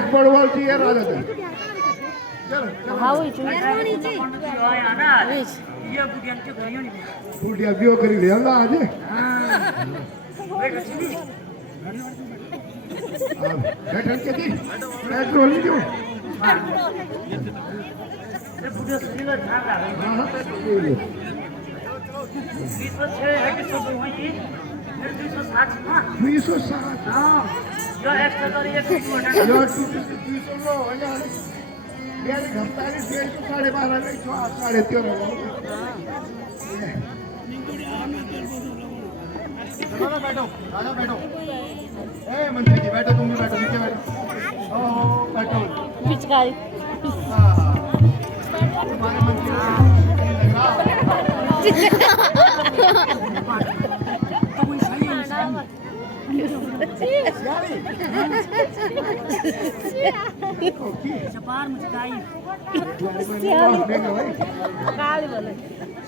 एक बड़वाल चाहिए राजा थे हाँ वही चाहिए फूटिया बियो करी ले अल्लाह आज बैठन के दी पेट्रोल नहीं दो बैठो राजा बैठो मंत्री जी बैठो तुम भी बैठो नीचे बैठो बैठो पिचकारी तुम्हारे मंत्री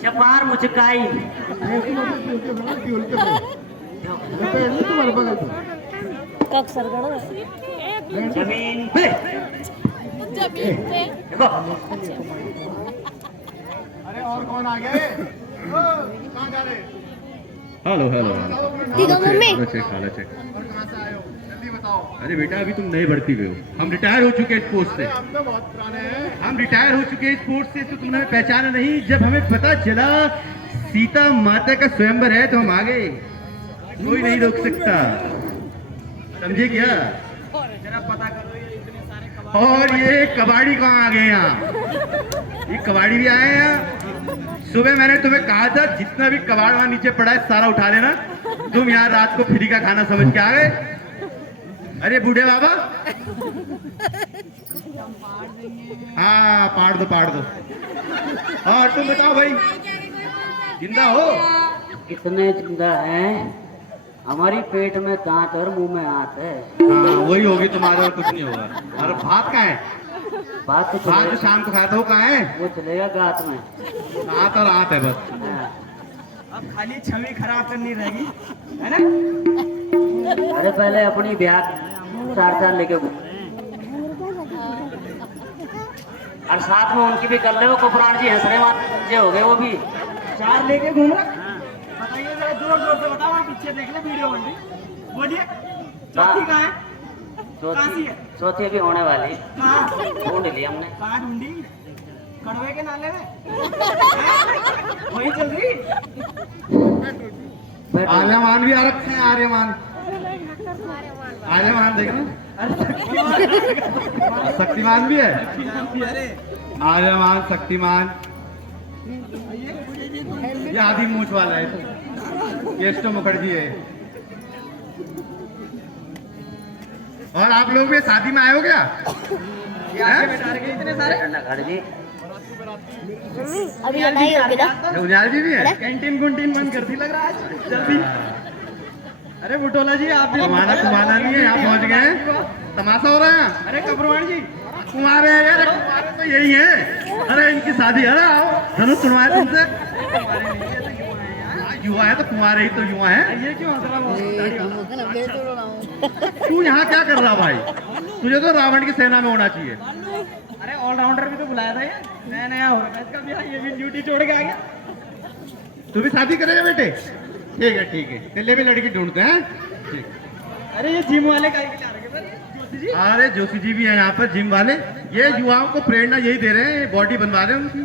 छपार मुचकाई तुम्हारे बगल पे कब सरगढ़ जमीन देखो अरे और कौन आ गया कहाँ जा रहे हेलो हेलो दीदा मम्मी चेक खाला चेक और कहाँ से आए हो जल्दी बताओ अरे बेटा अभी तुम नए भर्ती हुए हो हम रिटायर हो चुके हैं इस पोस्ट से हम तो बहुत पुराने हैं हम रिटायर हो चुके हैं इस पोस्ट से तो तुमने हमें पहचाना नहीं जब हमें पता चला सीता माता का स्वयंवर है तो हम आ गए कोई नहीं रोक सकता समझे क्या जरा पता करो ये इतने सारे और ये कबाड़ी कहाँ आ गए यहाँ ये कबाड़ी भी आए हैं यहाँ सुबह मैंने तुम्हें कहा था जितना भी कबाड़ वहां नीचे पड़ा है सारा उठा लेना तुम यहाँ रात को फ्री का खाना समझ के आ गए अरे बूढ़े बाबा हाँ पाड़ दो और तुम बताओ भाई जिंदा हो कितने जिंदा हैं हमारी पेट में दांत और मुंह में हाथ है हाँ वही होगी तुम्हारे और कुछ नहीं होगा और भात कहाँ है बात तो भात जो शाम को खाता हो कहाँ है वो चलेगा गात में हाथ और हाथ है बस अब खाली छवि खराब करनी रहेगी है ना अरे पहले अपनी ब्याह 4 लेके घूम और साथ में उनकी भी कर ले वो कुफरान जी हंसने वाले हो गए वो भी 4 लेके घूम रहा बताइए जरा जोर जोर से बताओ आप पीछे देख ले वीडियो बन रही बोलिए चौथी कहाँ है चौथी अभी होने वाली ढूंढ ली हमने कहाँ ढूंढी कड़वे के नाले में वही चल रही आर्यमान भी आ रखे हैं आर्यमान देखना शक्तिमान भी है आर्यमान शक्तिमान ये आदि मूछ वाला है केस्टो मुखर्जी है और आप लोग भी शादी में आए हो क्या इतने सारे जी अभी नहीं होगी ना उजाल जी भी है कैंटीन गुंटीन बंद कर दी लग रहा है जल्दी अरे बुटोला जी आप भी कुमाना नहीं है यहाँ पहुँच गए हैं तमाशा हो रहा है अरे कब्रवाण जी कुमारे हैं यार कुमारे तो यही है अरे इनकी शादी है ना आओ धनुष सुनवाए तुमसे युवा है तो कुमारे ही तो युवा है ये क्यों हंस रहा तू यहाँ क्या कर रहा भाई तुझे तो रावण की सेना में होना चाहिए अरे ऑलराउंडर भी तो बुलाया था ये नया नया हो रहा है इसका भी ये भी ड्यूटी छोड़ के आ गया तू भी शादी करेगा बेटे ठीक है तेरे भी लड़की ढूंढते हैं ठीक अरे ये जिम वाले का क्या रखे जोशी जी अरे जोशी जी भी है यहाँ पर जिम वाले ये युवाओं को प्रेरणा यही दे रहे हैं बॉडी बनवा रहे हैं उनकी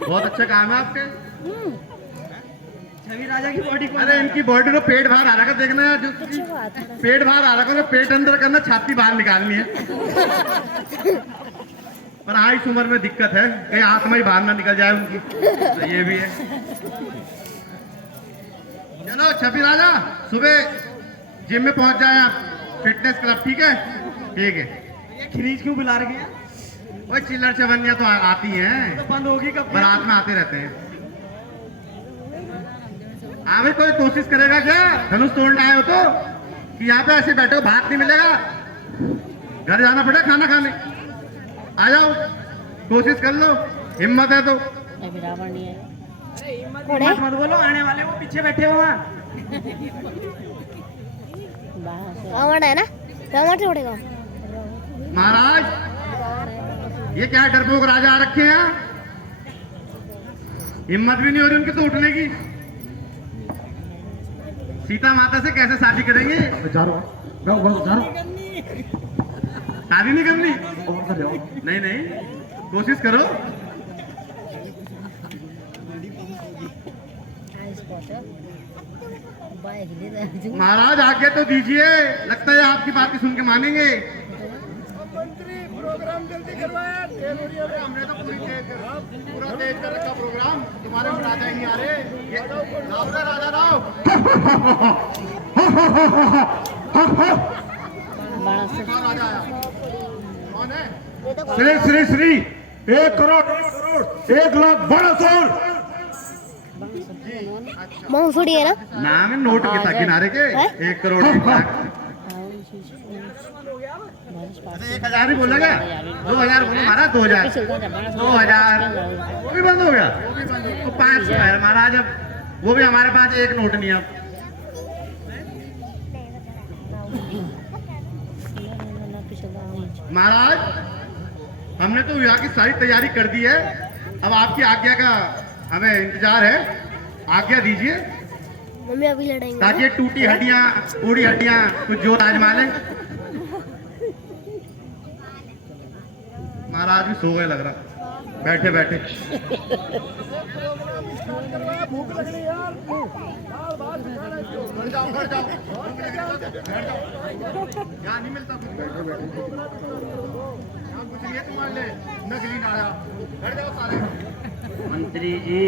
बहुत अच्छा काम है आपके छवि राजा की बॉडी को अरे इनकी बॉडी को पेट बाहर आ रखा देखना है जोशी जी पेट बाहर आ रखा पेट अंदर करना छाती बाहर निकालनी है पर हाँ इस उम्र में दिक्कत है कहीं आत्मा ही बाहर ना निकल जाए उनकी तो ये भी है चलो छवि राजा सुबह जिम में पहुंच जाए आप फिटनेस क्लब ठीक है ये खरीज क्यों बुला रहे हैं वो चिल्लर चवनिया तो आती हैं तो बंद होगी कब बारात में आते रहते हैं हाँ भाई कोई कोशिश करेगा क्या धनुष तोड़ने आए हो तो कि यहाँ पे ऐसे बैठे हो भात नहीं मिलेगा घर जाना पड़ेगा खाना खाने आ जाओ कोशिश कर लो हिम्मत है तो अभी रावण नहीं है हिम्मत मत बोलो आने वाले वो पीछे बैठे हो वहाँ रावण है ना रावण छोड़ेगा महाराज ये क्या डरपोक राजा आ रखे हैं? हिम्मत भी नहीं हो रही उनकी तो उठने की। सीता माता से कैसे शादी करेंगे? शादी नहीं करनी? नहीं नहीं, कोशिश करो। महाराज आगे तो दीजिए, लगता है आपकी बात ही सुन के मानेंगे। मंत्री प्रोग्राम जल्दी करवाया। हमने तो पूरा तेज कर रखा प्रोग्राम। तुम्हारे में राजा ही नहीं आ रहे। ये राव ना राजा राव। कौन राजा आया? कौन है? श्री श्री श्री 1 करोड़ 1 लाख 12 मूंगफली है ना? नाम है नोट के था किनारे के। 1 करोड़ 1 लाख। 1000 ही बोलेगा? 2000 बोलो महाराज। 2000 वो भी बंद हो गया। तो 500 है महाराज। अब वो भी हमारे पास एक नोट नहीं है। अब महाराज हमने तो विवाह की सारी तैयारी कर दी है। अब आपकी आज्ञा का हमें इंतजार है। आज्ञा दीजिए मम्मी अभी लड़ाएंगे ताकि ये टूटी हड्डियां पूरी हड्डियां कुछ जोर आजमा लें। महाराज भी सो गए लग रहा, बैठे बैठे। भूख लग रही यार। घर जाओ घर जाओ। यहाँ नहीं मिलता कुछ। यहाँ कुछ नहीं है तुम्हारे लिए। नकली नारा। घर जाओ सारे। मंत्री जी,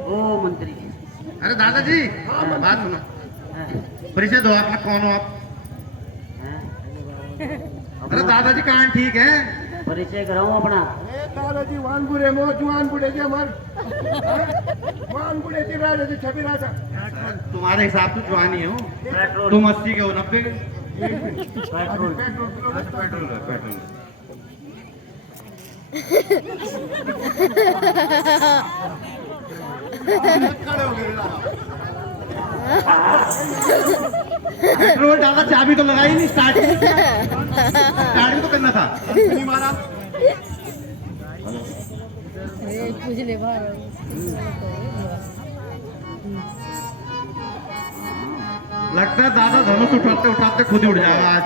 ओ मंत्री। अरे दादाजी बात सुनो। परिचय दो अपना, कौन हो आप? अरे दादाजी कान ठीक है? परिचय कराऊं अपना? दादाजी वान बुरे मो जुआन बुढ़े जी हमार। वान बुढ़े जी राजा जी छवि राजा। तुम्हारे हिसाब से जवानी हो। पेट्रोल तुम 80 के हो 90 के। Petrol petrol petrol. खड़े हो गए। पेट्रोल डाला, चाबी तो लगाई नहीं, स्टार्ट तो करना था। नहीं मारा। कुछ ले बाहर लगता है दादा धनुष उठाते उठाते खुद ही उठ जाएगा आज।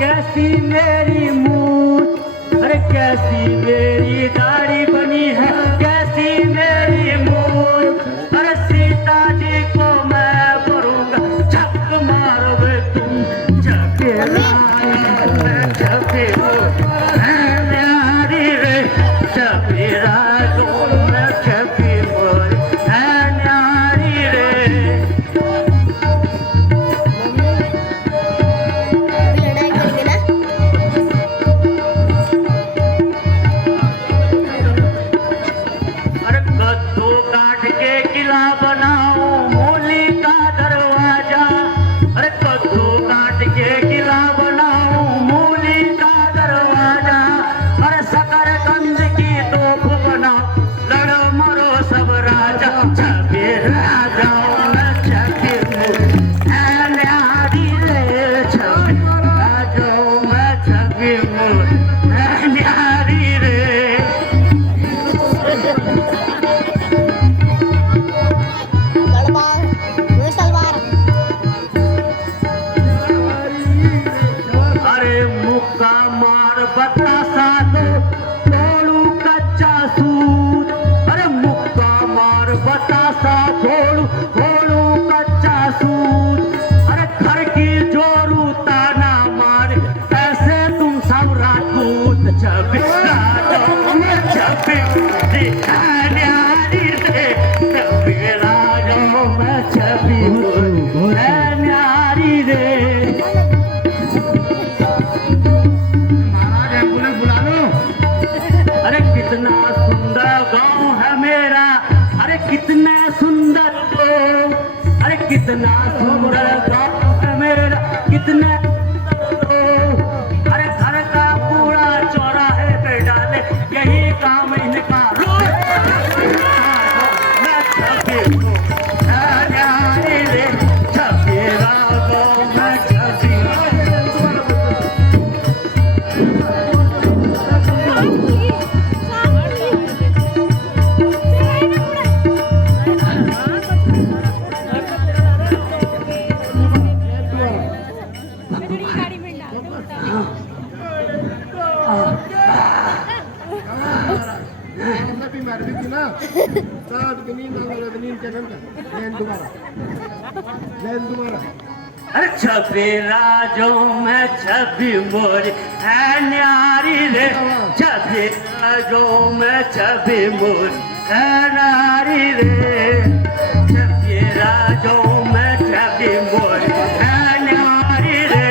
कैसी मेरी मूछ, अरे कैसी मेरी दाढ़ी बनी है, कैसी मेरी मूछ। अरे सीता जी को मैं करूंगा झक मारोगे तुम, झके झके न्यारी रे, झके राजो झके मोर है न्यारी रे। छवि राजों में छवि मोरी है न्यारी रे छवि राजों में छवि मोरी है न्यारी रे। महाराज एम्बुलेंस बुला लो। अरे कितना सुंदर गाँव है मेरा, अरे कितना सुंदर गाँव, अरे कितना सुंदर गाँव है मेरा, कितना अरे घर का कूड़ा चौराहे पे डाले यही काम इनका रोज। मैं छवि को है न्यारी रे छवि रागों में छवि। हमने भी मार दी थी ना सात गनीन क्या करता लेन दोबारा अरे छवि राजों में छवि मोरी है न्यारी रे छवि राजों में छवि मोरी है न्यारी रे छवि राजों में छवि मोरी है न्यारी रे।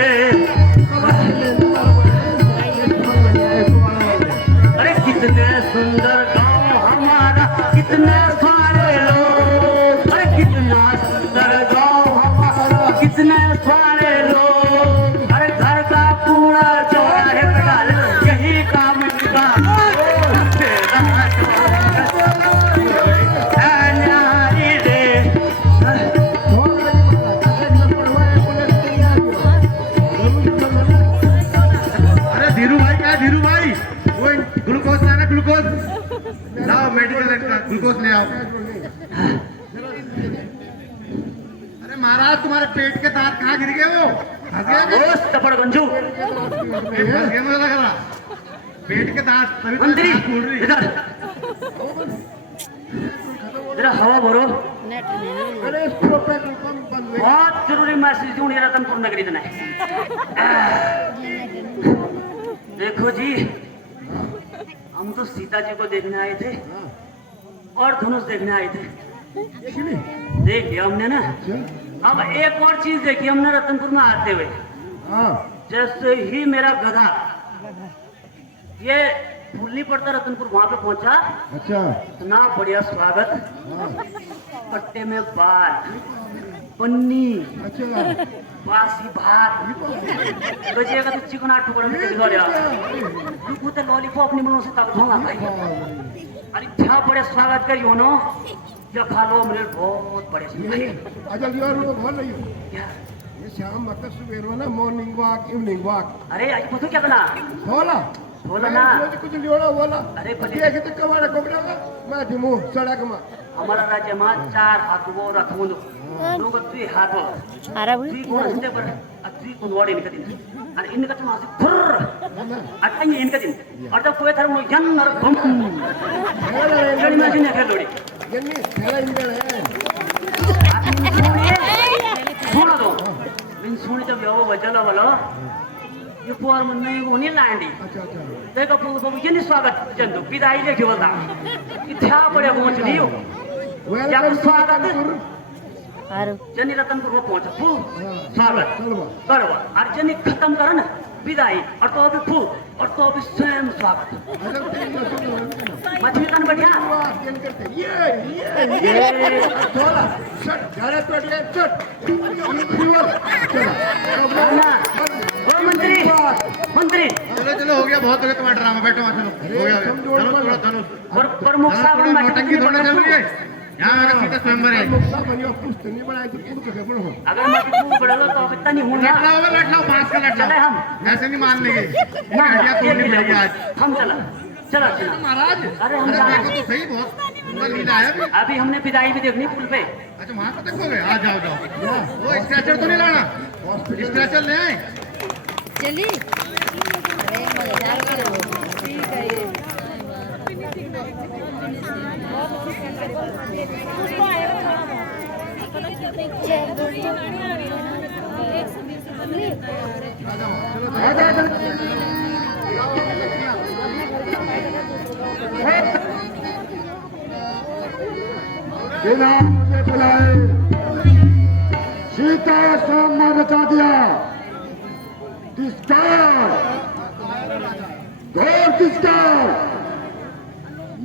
अरे कितने सुंदर गाँव हमारा, कितने सारे लोग, अरे कितना सुंदर गाँव हमारा, कितने सारे लोग, अरे घर का कूड़ा चौराहे पे डाले यही काम इनका है न्यारी रे। अरे धीरू भाई, क्या धीरू भाई, वो ग्लूकोज लाना, ग्लूकोज लाओ, मेडिकल का ग्लूकोज ले आओ। अरे महाराज तुम्हारे पेट के दांत कहाँ गिर गए? वो फंस गया क्या? ओ तपड़ गंजू फंस गया मुझे लग रहा। पेट के दांत तभी तो मंत्री सांस फूल रही है। इधर जरा हवा भरो। अरे इसको पेट्रोल पंप बंद हुए बहुत जरूरी मैसेज दूं ये रतनपुर नगरी देना है। देखो जी, हम तो सीता जी को देखने आए थे और धनुष देखने आए थे, देख लिया हमने ना। अब एक और चीज देखी हमने रतनपुर में आते हुए, हाँ जैसे ही मेरा गधा ये फूलनी पड़ता रतनपुर वहां पे पहुंचा, अच्छा इतना बढ़िया स्वागत, पट्टे में बाल, पन्नी, अच्छा बासी भात, गजेगा तो चिकना टुकड़ा में दिखा रहा। तू तो लॉलीपॉप नहीं बनो से तब दूंगा भाई। अरे क्या बड़े स्वागत करियो नो, या खा लो मेरे बहुत बड़े से भाई। अच्छा यार वो भर रही हो क्या? ये शाम मतलब सुबह ना मॉर्निंग वॉक इवनिंग वॉक अरे आज पता क्या बना? बोला बोला ना। कुछ लियोड़ा बोला अरे बड़े देखे तो कमाड़ा कोबड़ा का मैं दिमो सड़क में हमारा राज्य में 4 हाथ वो रखूं दो गत्ती हाथ वो अरे बोल ती कोण असते पर अत्री कुनवाडे इनका दिन आणि इनका तुम असे फुर्र अटकाई इनका दिन और जब कोई थर्म यन नर बम गड़ी में जिने के लोड़ी यन्नी खेला इंदर है सुनो दो बिन सुनी जब यो वजला वाला ये पोर मन नहीं वो नहीं लांडी अच्छा अच्छा देखो बाबू ये नहीं स्वागत जंतु विदाई लेके बोलता इत्या बड़े पहुंच लियो क्या स्वागत अरे जनी रतनपुर वो पहुंचा फू स्वागत करवा और जनी खत्म करो ना विदाई और तो अभी फू और तो अभी स्वयं स्वागत मछली कन बढ़िया ये थोड़ा शट घरे टूट गए शट ओ मंत्री मंत्री चलो चलो हो गया, बहुत हो गया तुम्हारा ड्रामा, बैठो वहाँ, चलो हो गया। धनुष थोड़ा धनुष प्रमुख साहब थोड़ा नौटंकी थोड़ा चल रही है यहाँ आकर सीधा स्वयंवर है। मुक्ता बनी और कुछ नहीं बनाई तो खुद के बड़ो हो अगर मैं तू बढ़ेगा तो अब इतना नहीं हूं लट लाओ लट लाओ, बांस का लट चले लाओ, हम ऐसे नहीं मान लेंगे, ये हड्डियाँ तोड़नी पड़ेगी आज। हम चला चला चला महाराज अरे हम अरे जा रहे देखो तो सही, बहुत सुंदर लीला है अभी। अभी हमने विदाई भी देखनी पुल पे अच्छा वहाँ पे देखोगे, आ जाओ जाओ। वो स्ट्रेचर तो नहीं लाना, स्ट्रेचर ले आए। चली अरे मजेदार कर रहे हो ठीक है ये बिना मुझे बुलाए सीता सामना रचा दिया। किसका घोर, किसका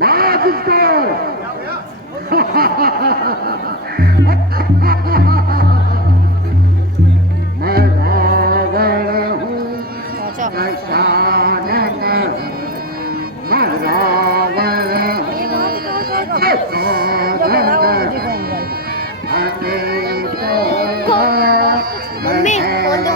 माँ, किसका मैं रावण हूँ दशानन, मैं रावण मम्मी बोल दो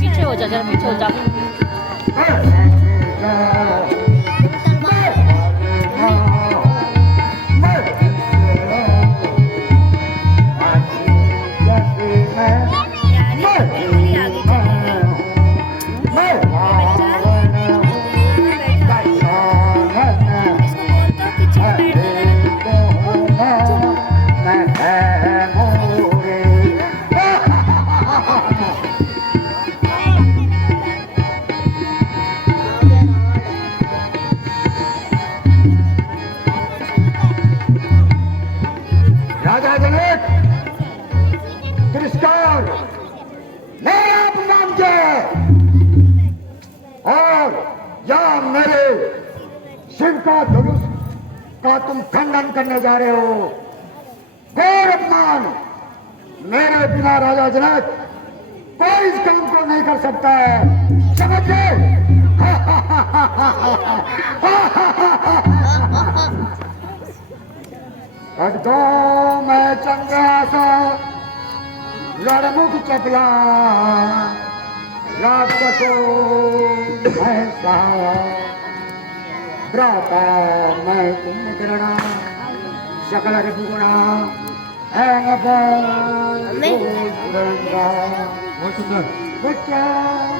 पीछे हो जा, जरा पीछे हो जा। राजा जनक तिरस्कार मेरे आप नाम के और या मेरे शिव का धनुष का तुम खंडन करने जा रहे हो। घोर अपमान। मेरे बिना राजा जनक कोई इस काम को नहीं कर सकता है, समझ गए? दो मैं चंगा सा लड़मुख चपला राक्षसो ऐसा भ्राता मैं कुंभकर्णा सकल रघुगुणा बच्चा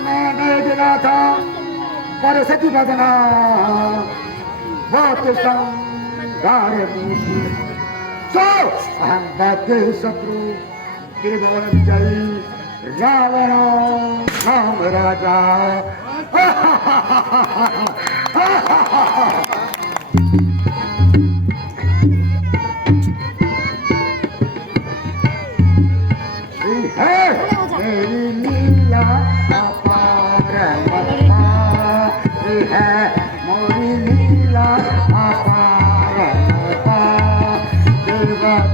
मैं गिरा था पर सती बदना बहुत संगार सो अहम बाध्य शत्रु त्रिभुवन जयी रावण राम राजा। मेरी लीला अपार है, मोरी लीला अपार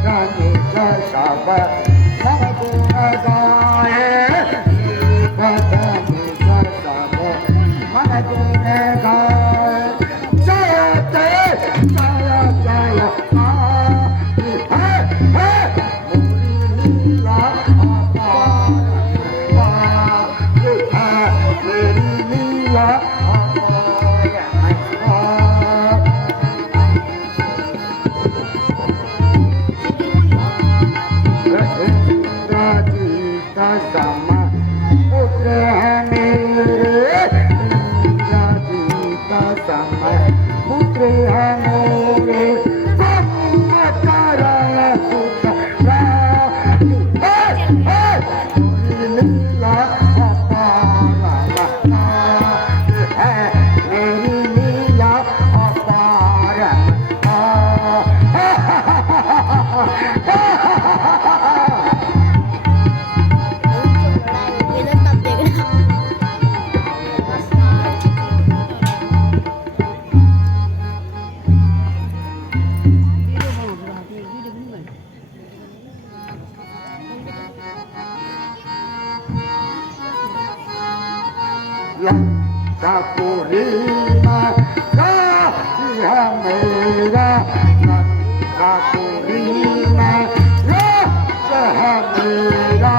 सब सब गाए सब मन गुण गाए जयते जय जय मोरी लीला इंद्रजीत सम पुत्र है मेरे, इंद्रजीत सम पुत्र है मेरे, करण सुत लीला अपार है, मेरी लीला अपार इधर तब देखना लंकापुरी में राजी है मेरा, लंकापुरी में राज है मेरा,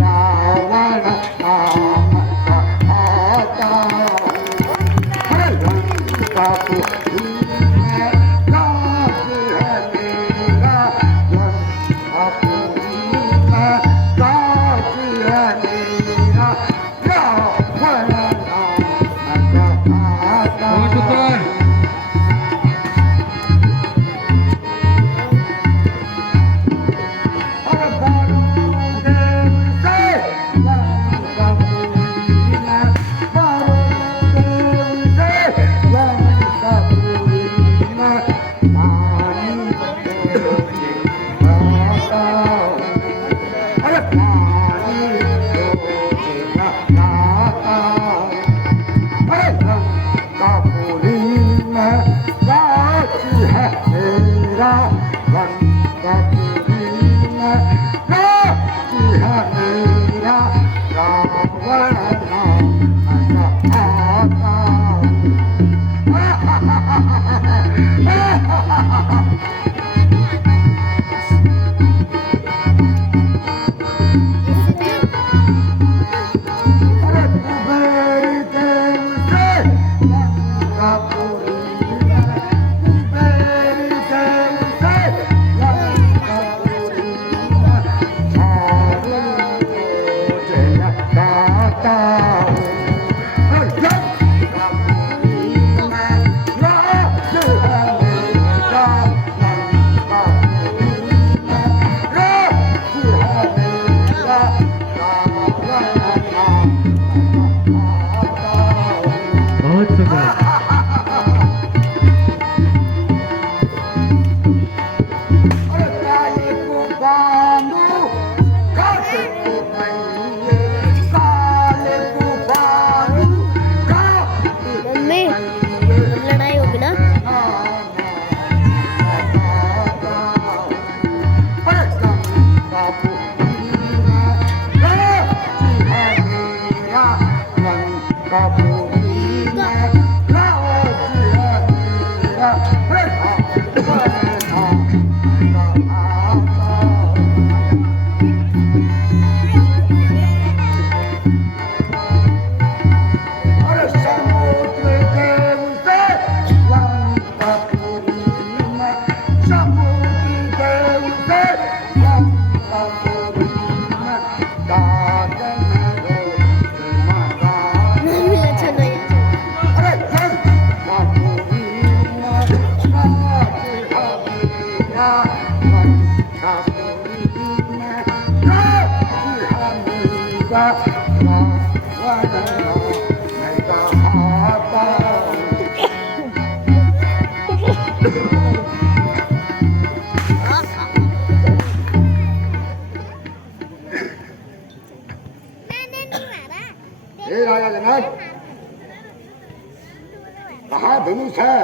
रावण नाम का आता, लंकापुरी में राजी है मेरा, लंकापुरी में राजी है मेरा, रावण बहुत शुक्र। बहुत शुक्र। मम्मी लड़ाई होगी ना मम्मी अच्छा नहीं हे राजा जनक, कहाँ धनुष है?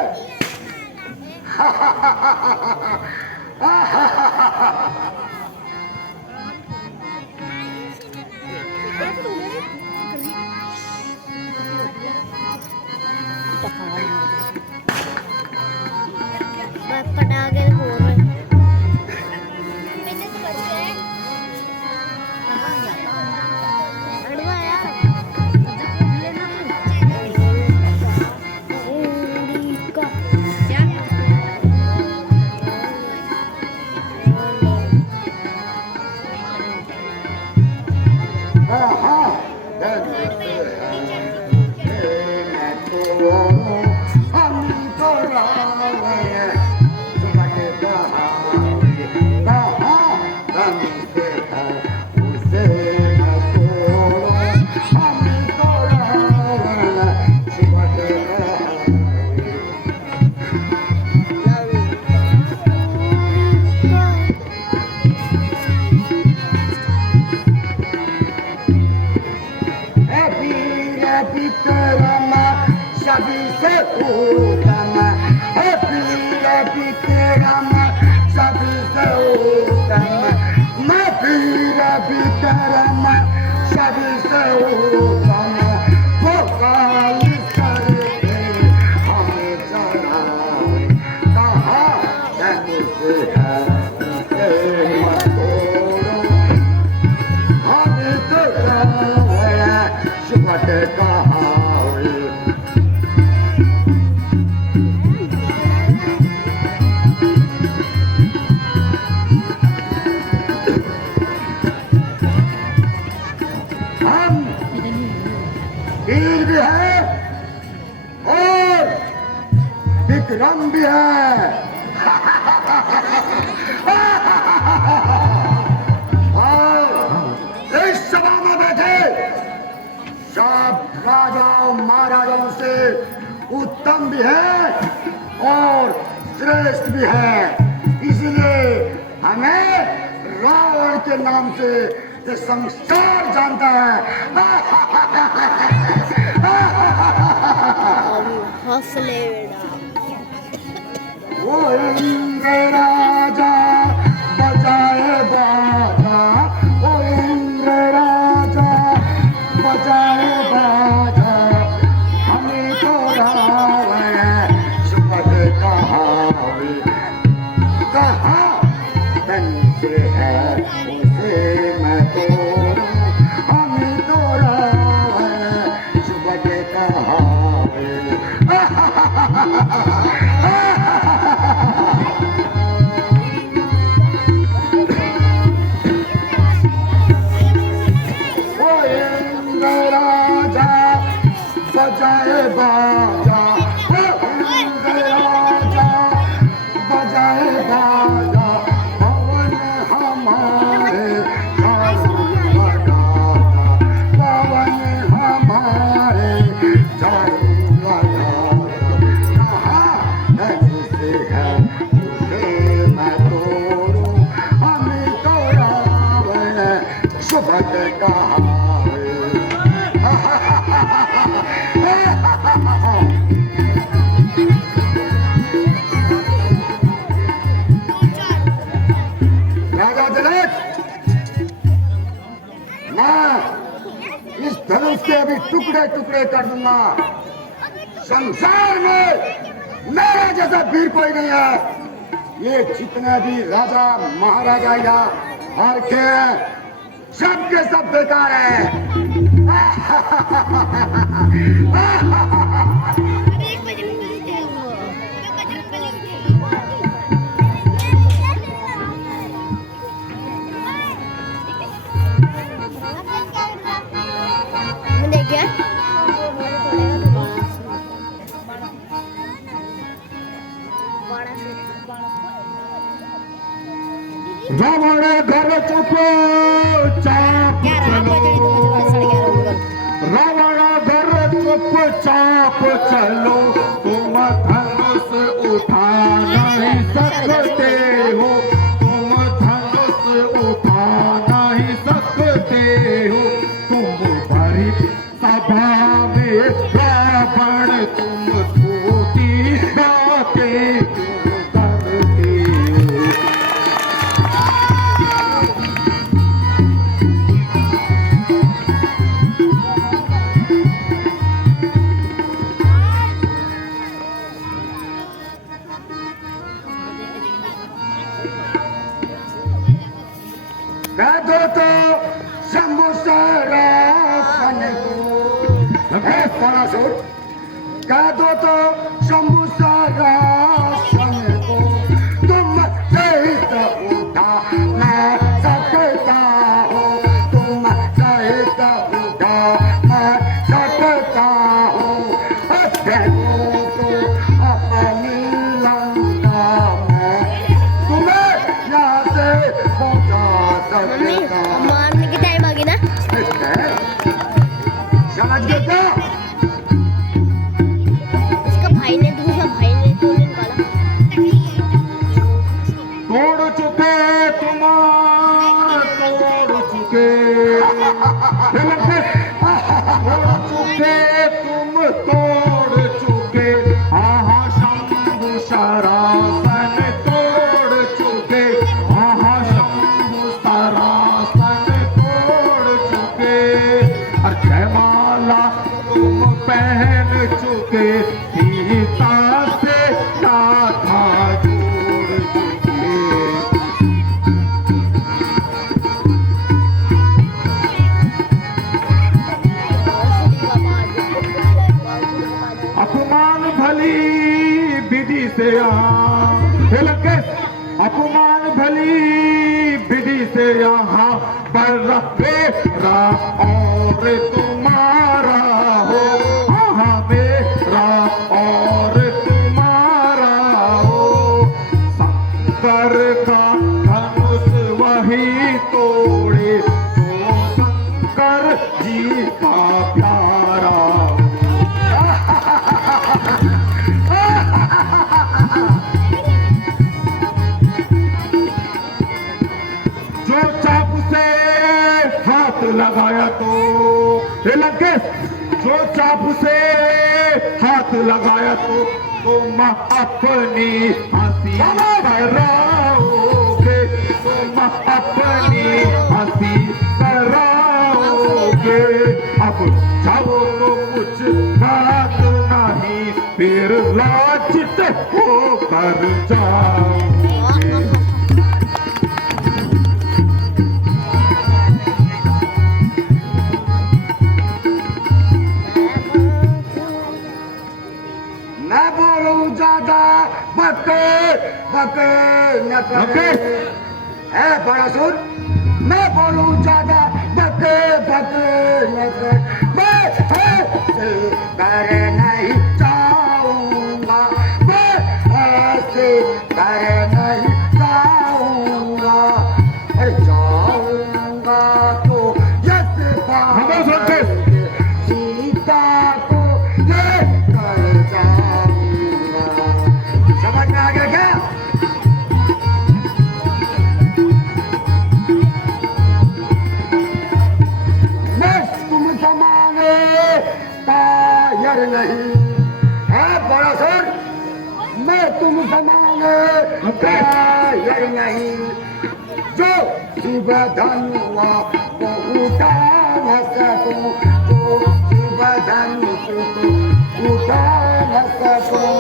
पटाखे हो रहे सभी से उत्तम है पीर भी तेरा मैं सभी से उत्तम मैं पीर भी तेरा मैं सभी से उत्तम वो काल करके हमें चढ़ाए कहा धनुष है उसे मत तोड़ो हमें तो शुभट कहा हम वीर भी है और विक्रम भी है और इस सभा में बैठे सब राजाओं महाराजाओं से उत्तम भी है और श्रेष्ठ भी है इसलिए हमें रावण के नाम से ये संसार जानता है हौसले वो इंद्र राजा बजाए बाजा वो इंद्र राजा बजाए बाजा हमें तो रावण सुपद कहावे कहा धनुष है उसे मैं तोड़ूं हमें तो रावण सुपद कहावे वो इंद्र राजा बजाए बाजा वो इंद्र राजा बजाए बाजा पवन हमारे झाड़ू लगाता पवन हमारे झाड़ू लगाता कहा धनुष है उसे मैं तोड़ूं हमें तो रावण सुभट कहावे राजा जनक मैं इस धनुष के अभी टुकड़े टुकड़े कर दूंगा संसार में मेरा जैसा वीर कोई नहीं है ये जितने भी राजा महाराजा या और के हैं सबके सब बेकार है रावण घर चुप चाप रावण घर चुप चाप चलो तुम धनुष उठा नहीं सकते हो तुम धनुष उठा नहीं सकते हो तुम बड़ी सभा में रावण तुम छोटी बातें क्यों करते हो कह दो तो शंभु सरासन को परासुर कह दो तो शंभु सरासन को तुम सहित उठा मैं सकता हूँ तुम सहित उठा मैं सकता हूँ तो अपनी लंका में तुम्हें यहाँ से पहुँचा सकता हूँ मारने की टाइम आ गई ना समझ गए क्या उसका भाई ने दूसरा भाई ने तो निकाला तोड़ चुके तुम तोड़ चुके तोड़ चुके तुम तोड़ चुके के सीता से नाता जोड़ दिए। अपमान भली विधि से यहाँ अपमान भली विधि से यहाँ पर मेरा और तुम्हारा हो, हाँ मेरा और तुम्हारा हो। शंकर का धनुष वही तोड़े जो शंकर जी का प्यारा। जो चाप से हाथ लगाया तो लंकेश, जो चाप से हाथ लगाया तो तुम अपनी हंसी कराओगे, तुम अपनी हंसी कराओगे। अब जाओ तो कुछ बात नहीं, फिर लाचित होकर जाओ। मैं बोलूं ज्यादा बके बके न करे, है बड़ा सुन। मैं बोलूं ज्यादा बके बके न करे, मैं ऐसे कर नहीं जाऊंगा, मैं ऐसे कर नहीं जाऊंगा। अरे जाऊंगा तो यस पाऊंगा, सीता को लेकर जाऊंगा। समझ में आ गया क्या? मैं तुम समाने कायर नहीं, है बड़ा सर। मैं तुम समाने कायर नहीं, जो शिव धनुआ को उठा न सकूं, जो शिव धनुष को उठा न सकूं।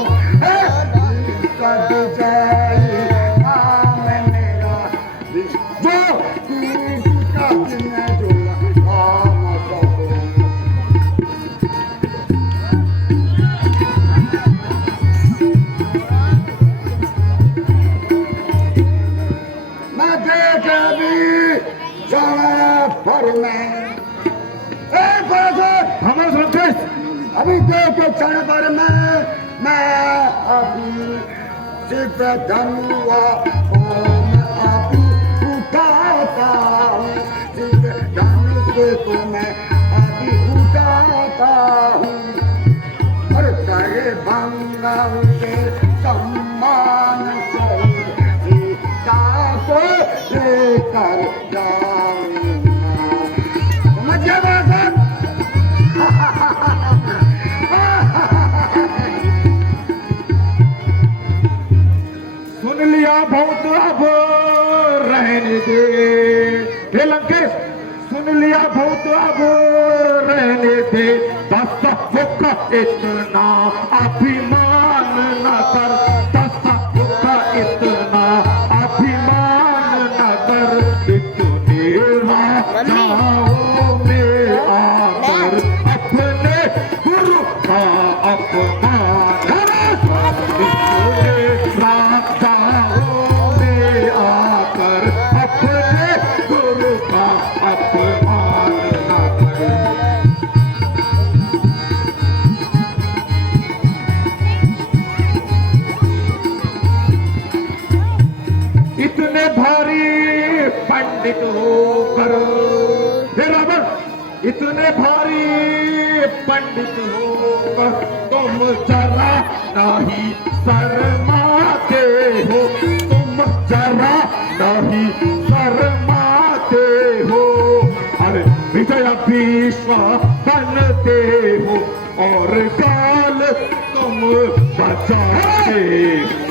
कद जाए नाम मेरा, जो किसका न जोड़ा काम सकूं। मैं देख अभी जाना पर मैं हमारे सुनते अभी देख क्षण पर मैं अभी सिर्फ धनुआ को मैं अभी उठाता हूँ, सिर्फ धनुष को मैं अभी उठाता हूँ। और करे भंगा के सम्मान से सीता को लेकर जाऊंगा। समझिए बात? सुन लिया बहुत, अब रहने दे लंकेश, सुन लिया बहुत, अब रहने दे। दस फुक इतना अभिमान न कर, दस फुक इतना अभिमान न कर। इतने राजाओं में आकर अपने गुरु का अपमान, राजाओं में आकर अपने गुरु का अपमान न कर। इतने भारी पंडित होकर हे रावण, इतने भारी पंडित होकर तुम जरा नहीं शर्माते हो, तुम जरा नहीं शर्माते हो। अरे विजय भीष्म बनते हो और काल तुम बचाते हो।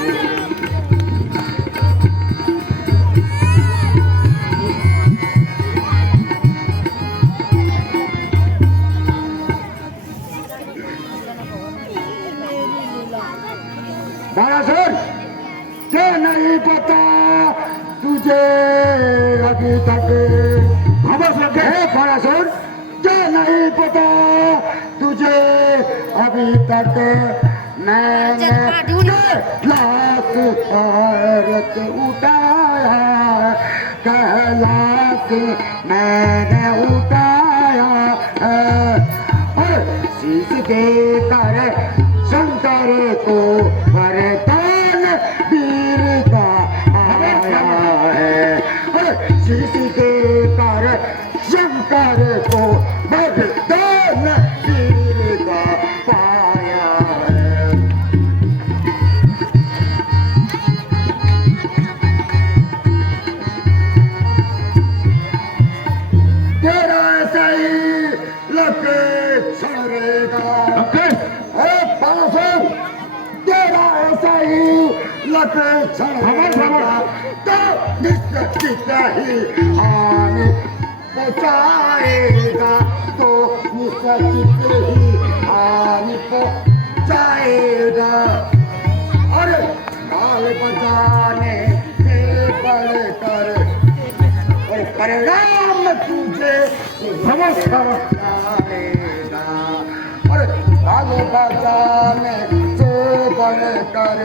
अभी तक खबर लगे है फरासुर क्या नहीं पता तुझे अभी तक मैंने लाख औरत उठाया कैलाश मैंने उठाया और शीश देकर शंकर को वरदान वीर का आया है और शीश देकर शंकर को वरदान वीर का पाया है। तेरा सही लक्षण रहेगा तेरा ऐसा ही लक्षण रहेगा तो निश्चित ही हानि पहुंचाएगा तो निश्चित ही हानि पहुंचाएगा अरे काल बचाने से बढ़कर और परिणाम तुझे समझाएगा और काल बचाने से बढ़कर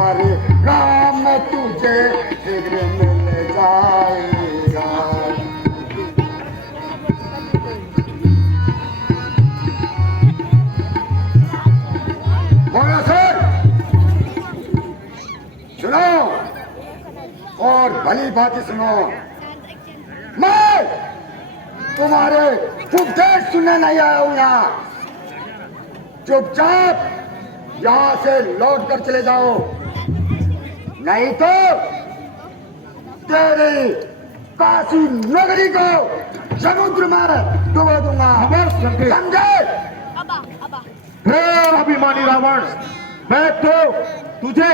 परिणाम तुझे शीघ्र मिल जाएगा। बोलो सर सुनो और भली बात सुनो मैं तुम्हारे उपदेश सुनने नहीं आया हूं यहाँ चुपचाप यहाँ से लौट कर चले जाओ नहीं तो तेरी काशी नगरी को समुद्र में डुबो दूंगा समझे फिर अभिमानी रावण मैं तो तुझे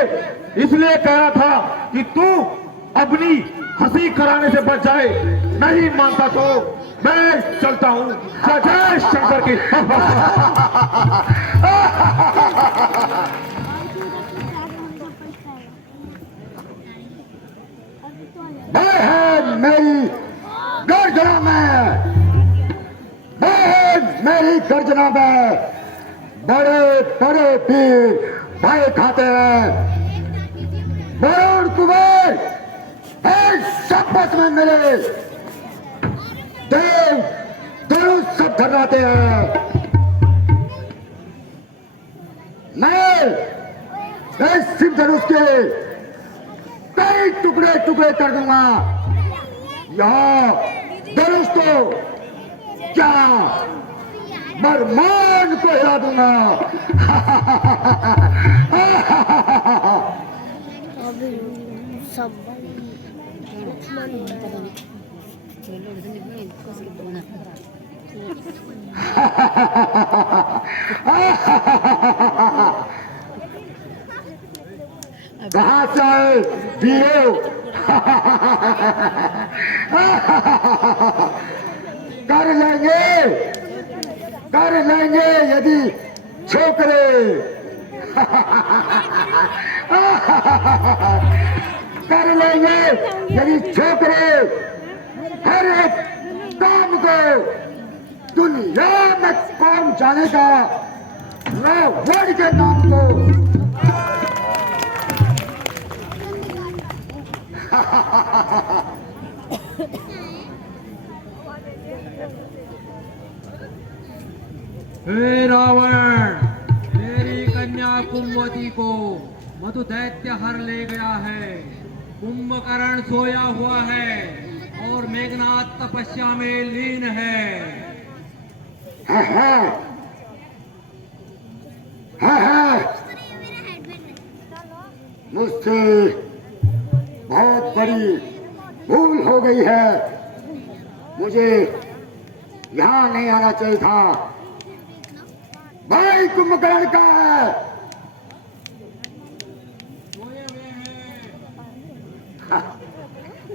इसलिए कह रहा था कि तू अपनी हंसी कराने से बच जाए नहीं मानता तो मैं चलता हूँ जय शंकर की बहन मेरी गर्जना में बहन मेरी गर्जना में बड़े बड़े पीर भय खाते हैं वरुण कुमार एक शपथ में मेरे देव धनुष सब धराते हैं मैं इस शिव धनुष के कई टुकड़े टुकड़े कर दूंगा यहाँ धनुष तो क्या बरमान को हिला दूंगा कहाँ से आए वीरो कर लेंगे यदि छोकरे कर लेंगे यदि छोकरे हर एक काम को दुनिया में कौन जानेगा रावण के नाम को हे रावण तेरी कन्या कुंवती को मधु दैत्य हर ले गया है कुंभकर्ण सोया हुआ है और मेघनाथ तपस्या में लीन है मुझसे बहुत बड़ी भूल हो गई है मुझे यहाँ नहीं आना चाहिए था भाई कुंभकर्ण का है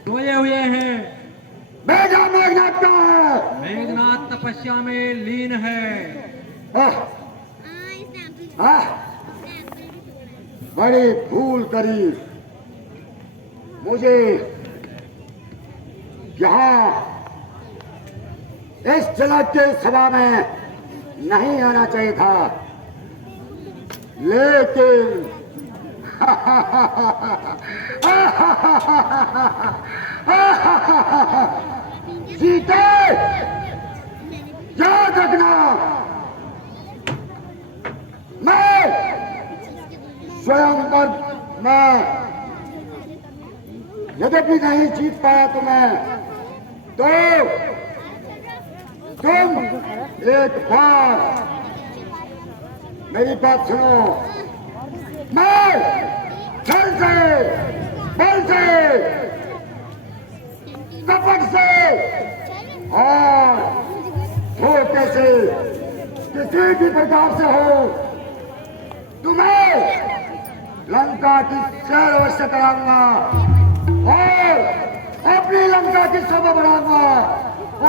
सोए हुए हैं बेटा मेघनाथ का है मेघनाथ तपस्या में लीन है आह, आह, बड़ी भूल करी मुझे यहाँ इस जनक की सभा में नहीं आना चाहिए था, लेकिन जीते याद रखना, मैं स्वयं पर मैं यद्यपि नहीं जीत पाया तो तुम एक बार मेरी बात सुनो, मैं जल से बल से कपट से और धोखे से किसी भी प्रकार से हो तुम्हें लंका की सैर अवश्य कराऊंगा और अपनी लंका की शोभा बढ़ाऊंगा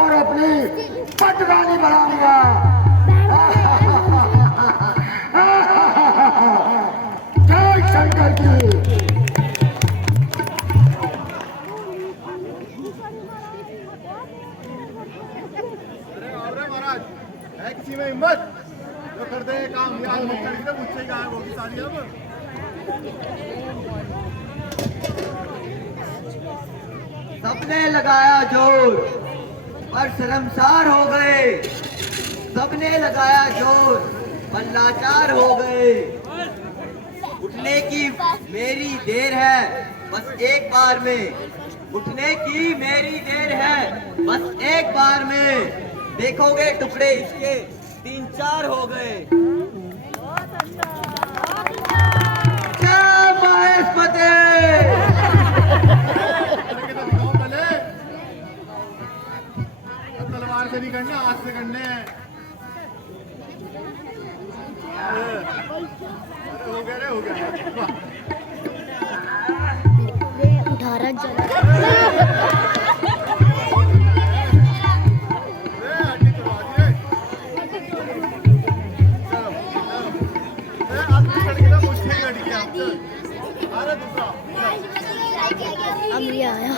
और अपनी पटरानी बढ़ाऊंगा। जय शंकर की। महाराज है किसी में हिम्मत जो कर दे काम, यार मुझसे ही गायब होगी सारी। अब सबने लगाया जोर पर शर्मसार हो गए, सबने लगाया जोर पर लाचार हो गए। उठने की मेरी देर है बस एक बार में, उठने की मेरी देर है बस एक बार में। देखोगे टुकड़े इसके 3-4 हो गए। जय महेशपते। तलवार से नहीं करना, हाथ से करने हैं। हो गया रे, हो गया। उदाहरण चला अब ये आया।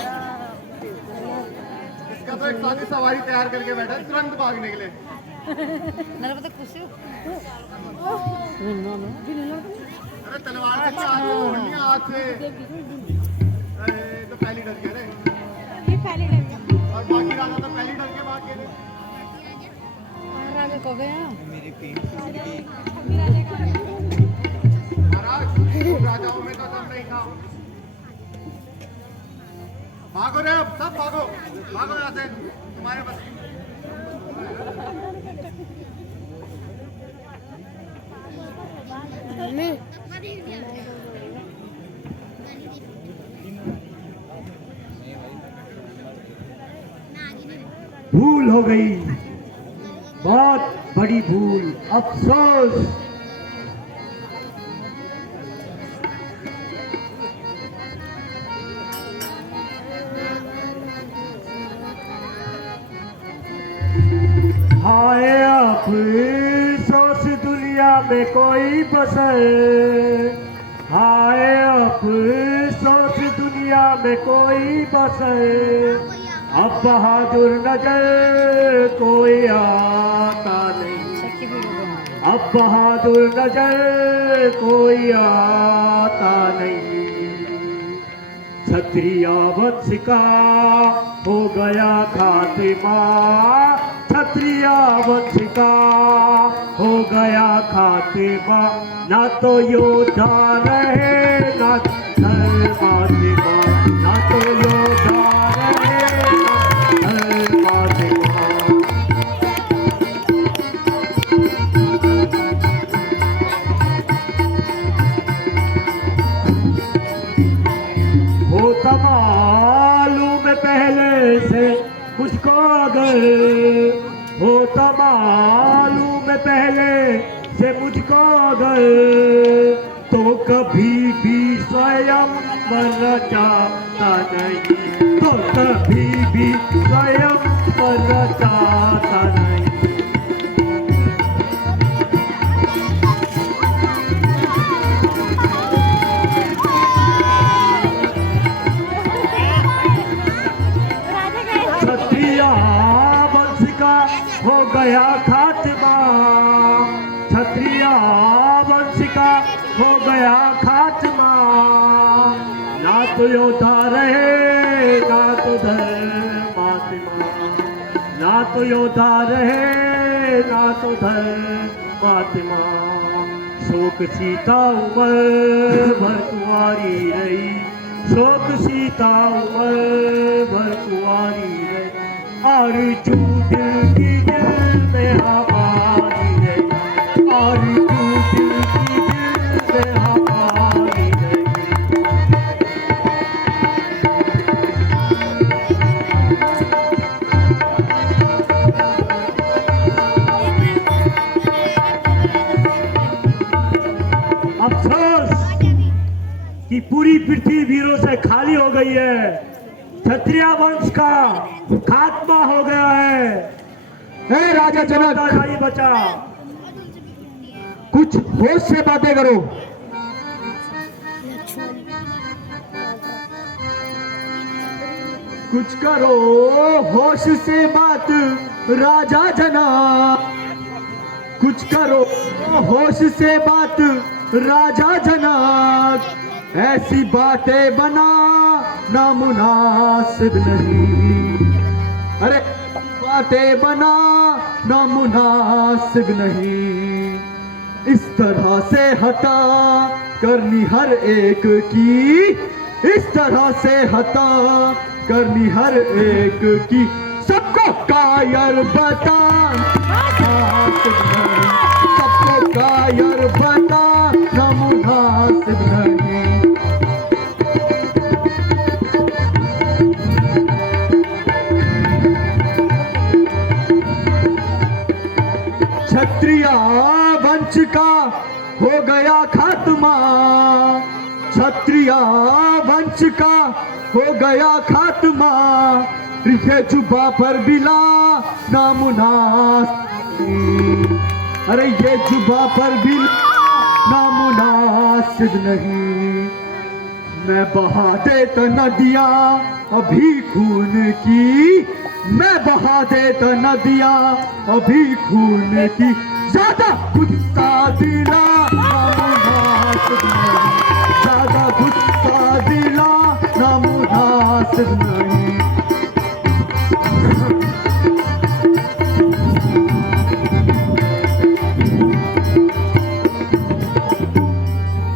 इसका तो एक साथी सवारी तैयार करके बैठा है तुरंत भागने के लिए। नर्मदा खुशी अरे तलवार से नहीं, हाथ से छोड़नी है, हाथ से। अरे तो पहली डर गया रे, ये पहले डर गया और बाकी राजा तो पहली डर के भाग गए रे। राजा को गया महाराज राजाओं में तो दम नहीं था। भागो रे, अब सब भागो, भागो यहाँ से, तुम्हारे बस। भूल हो गई, बहुत बड़ी भूल, अफसोस। हाय अफसोस दुनिया में कोई बसे, हाय अफसोस दुनिया में कोई बसे। अब बहादुर नजर कोई आता नहीं, अब बहादुर नजर कोई आता नहीं। क्षत्रिय वंश का हो गया खात्मा, क्षत्रिय वंश का हो गया खात्मा। ना तो योद्धा रहे ना धर्मात्मा, ना तो योद्धा रहे ना धर्मात्मा। होता मालूम पहले से मुझको अगर, होता मालूम पहले से मुझको अगर, तो कभी भी स्वयं बन जाता नहीं, तो कभी भी स्वयं बन जाता नहीं। गया खात्मा, क्षत्रिय वंश का हो गया खात्मा। ना तो योद्धा रहे ना तो धर्मात्मा, ना तो योद्धा रहे ना तो धर्मात्मा। शोक सीता उमर भर कुंवारी रही, शोक सीता उमर भर कुंवारी रही। और दिल की दिल में हमारी रही, और दिल की दिल में हमारी रही। अफसोस कि पूरी पृथ्वी वीरों से खाली हो गई है, क्षत्रिय वंश का खात्मा हो गया है। हे राजा जनक, नहीं बचा। कुछ होश से बातें करो। लक्ष्मण कुछ करो होश से बात राजा जनक, कुछ करो होश से बात राजा जनक। ऐसी बातें बना नामुनासिब नहीं, अरे बातें बना नामुनासिब नहीं। इस तरह से हटा करनी हर एक की, इस तरह से हटा करनी हर एक की। सबको कायर बता नामुनासिब नहीं, सबको कायर बता नामुनासिब नहीं। क्षत्रिय वंश का हो गया खात्मा, क्षत्रिय वंश का हो गया खात्मा। रिखे जुबा पर बिला नामुनासिब, अरे ये जुबा पर बिला नामुनासिब नहीं। मैं बहा देता नदियाँ अभी खून की, मैं बहा देता नदियाँ अभी खून की। ज्यादा गुस्सा दिला नामुनासिब नहीं, ज्यादा गुस्सा दिला नामुनासिब नहीं।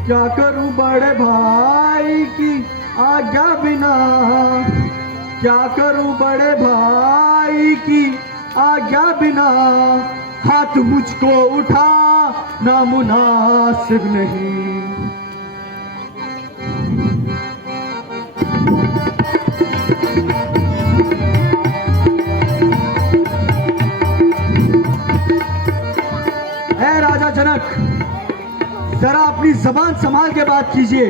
क्या करूं बड़े भाई की आज्ञा बिना, क्या करूं बड़े भाई की आज्ञा बिना। हाथ मुझको उठा नामुनासिब नहीं। है राजा जनक, जरा अपनी जबान संभाल के बात कीजिए।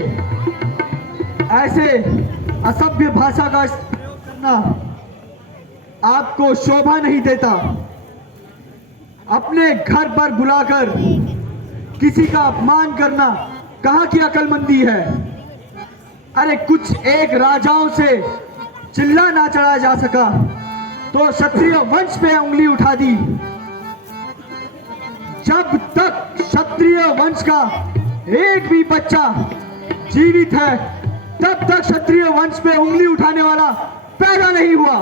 ऐसे असभ्य भाषा का इस्तेमाल करना आपको शोभा नहीं देता। अपने घर पर बुलाकर किसी का अपमान करना कहाँ की अकलमंदी है। अरे कुछ एक राजाओं से चिल्ला ना चढ़ाया जा सका तो क्षत्रिय वंश पे उंगली उठा दी। जब तक क्षत्रिय वंश का एक भी बच्चा जीवित है तब तक क्षत्रिय वंश पे उंगली उठाने वाला पैदा नहीं हुआ।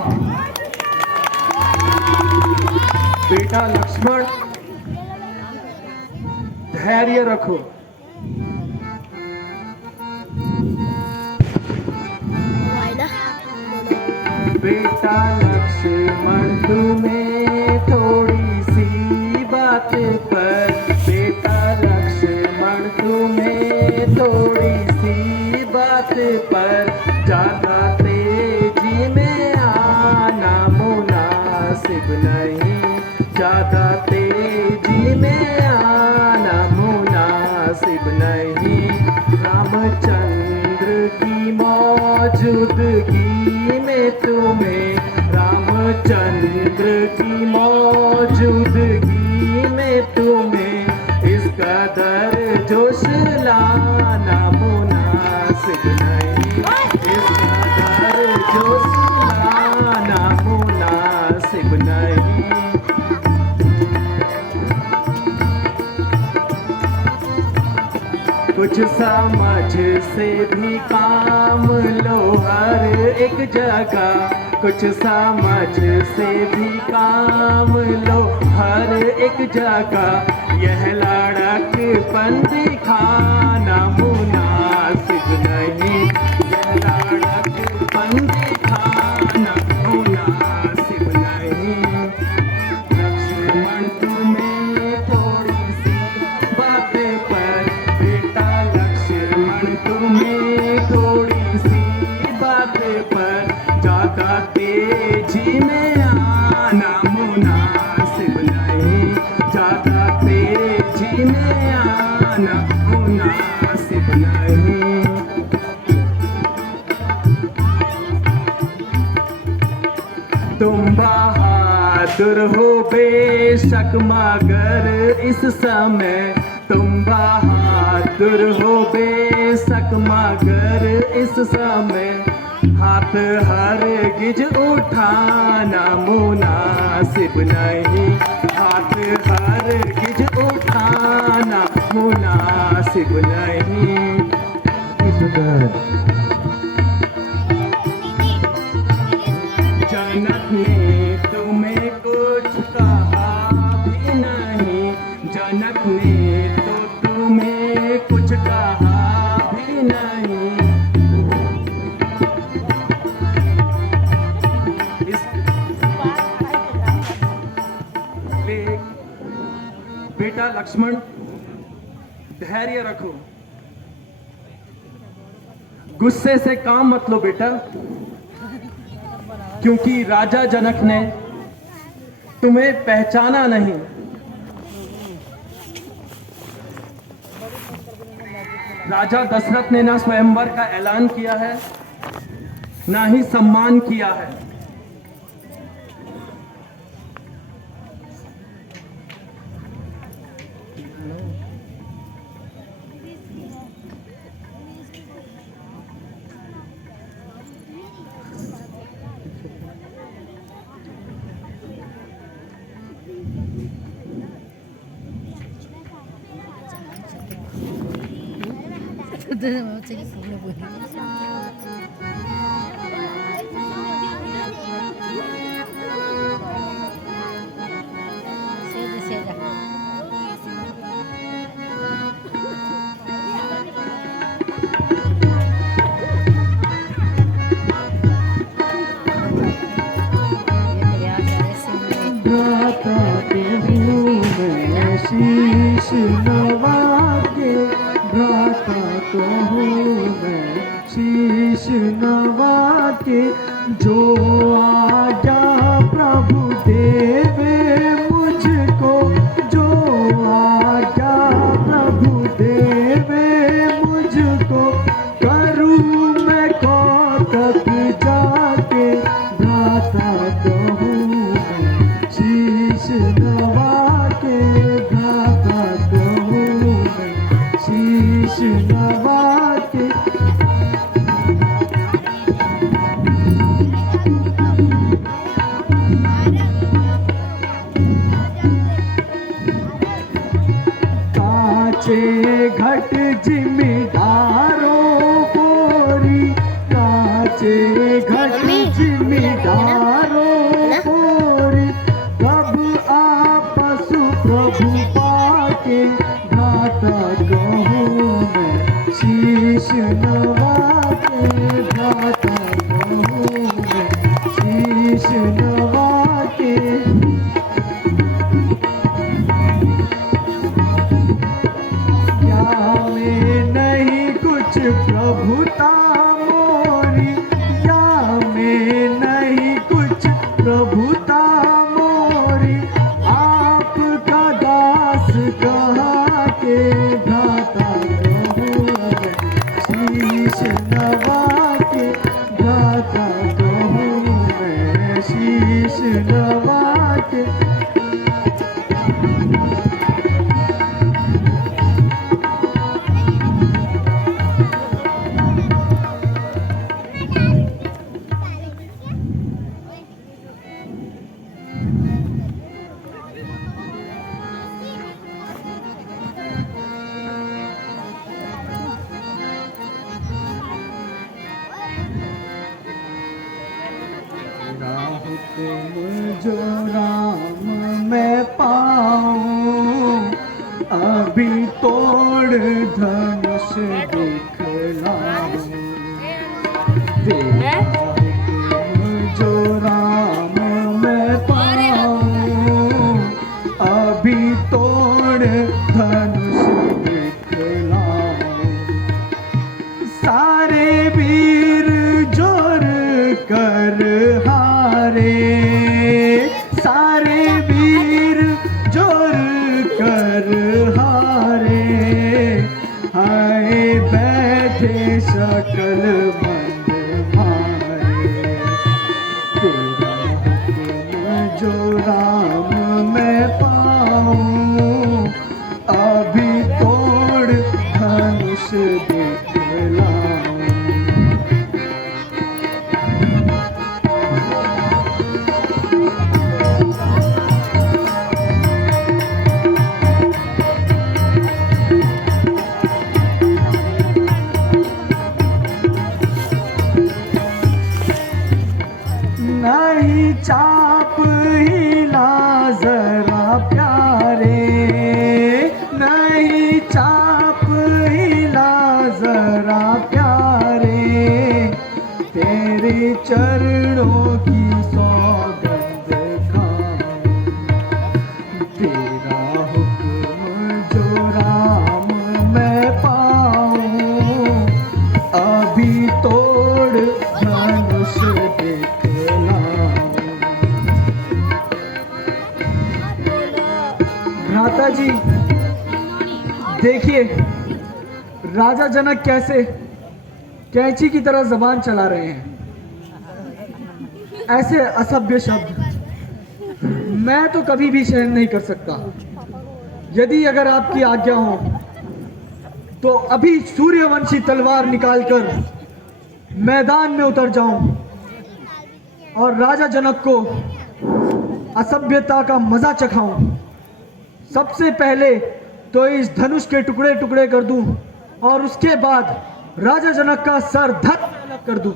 बेटा लक्ष्मण, धैर्य रखो। वायदा बेटा लक्ष्मण, तुम्हें थोड़ी सी बात पर, बेटा लक्ष्मण तुम्हें थोड़ी सी बात पर ज्यादा तेजी में आना मुनासिब नहीं, ज्यादा तेजी में आना मुनासिब नहीं। रामचंद्र की मौजूदगी में तुम्हें, रामचंद्र की मौजूदगी में तुम्हें इस कदर जोश लाना मुनासिब नहीं, इस कदर जोश लाना मुनासिब नहीं। कुछ समझ से भी काम लो हर एक जगह, कुछ समझ से भी काम लो हर एक जगह। यह लड़कपन दिखाना मुनासिब नहीं, यह लड़कपन दिखाना मुनासिब नहीं। लक्ष्मण तुम्हें थोड़ी सी बातें पर बेटा, लक्ष्मण तुम्हें थोड़ी सी बातें पर ज्यादा तेजी में आना मुनासिब नहीं, ज्यादा तेजी में आना मुनासिब नहीं। तुम बहादुर हो बेशक मगर इस समय, तुम बहादुर हो बेशक मगर इस समय हाथ हरगिज उठाना मुनासिब नहीं, हाथ हरगिज उठाना मुनासिब नहीं। जनक ने तुम्हें कुछ कहा भी नहीं, जनक ने तो तुम्हें कुछ कहा भी नहीं। बेटा लक्ष्मण धैर्य रखो, गुस्से से काम मत लो बेटा, क्योंकि राजा जनक ने तुम्हें पहचाना नहीं। राजा दशरथ ने ना स्वयंवर का ऐलान किया है, ना ही सम्मान किया है। 갑자기 보내 보이네. 세자. शीश नवा के भ्राता तो हूँ मैं, शीश नवा के जो आजा प्रभु देवे मुझको, जो आजा प्रभु देवे मुझको, करूँ मैं कौतक जाके भ्राता तो हूँ मैं, शीश नवा के भ्राता तो हूँ मैं, शीश नवा के। काचे घट जिमीदारों कोरी, काचे घट जिमीदारों कोरी, कब आपस प्रभु पाके भ्राता कहूँ मैं, शीश नवा के भ्राता कहूँ मैं, शीश नवा के। प्रभुता मोरी या में नहीं कुछ, प्रभुता मोरी आपका दास कहा के भ्राता कहूँ मैं, हमारे वीर जोर कर हारे, हाय बैठे सकल मंद मारे। तेरा हुक्म जो राम मैं पाऊं, अभी तोड़ धनुष दिखलाऊं। नहीं चाप हिला जरा प्यारे, नहीं चाप हिला जरा प्यारे, तेरे चरणों की सौगंध खाऊं। तेरा हुक्म जो राम मैं पाऊं, अभी तोड़ धनुष दिखलाऊं। भ्राता जी देखिए, राजा जनक कैसे कैंची की तरह जबान चला रहे हैं। ऐसे असभ्य शब्द मैं तो कभी भी सहन नहीं कर सकता। यदि अगर आपकी आज्ञा हो तो अभी सूर्यवंशी तलवार निकालकर मैदान में उतर जाऊं और राजा जनक को असभ्यता का मजा चखाऊं। सबसे पहले तो इस धनुष के टुकड़े टुकड़े कर दूं और उसके बाद राजा जनक का सर धड़ अलग कर दूं।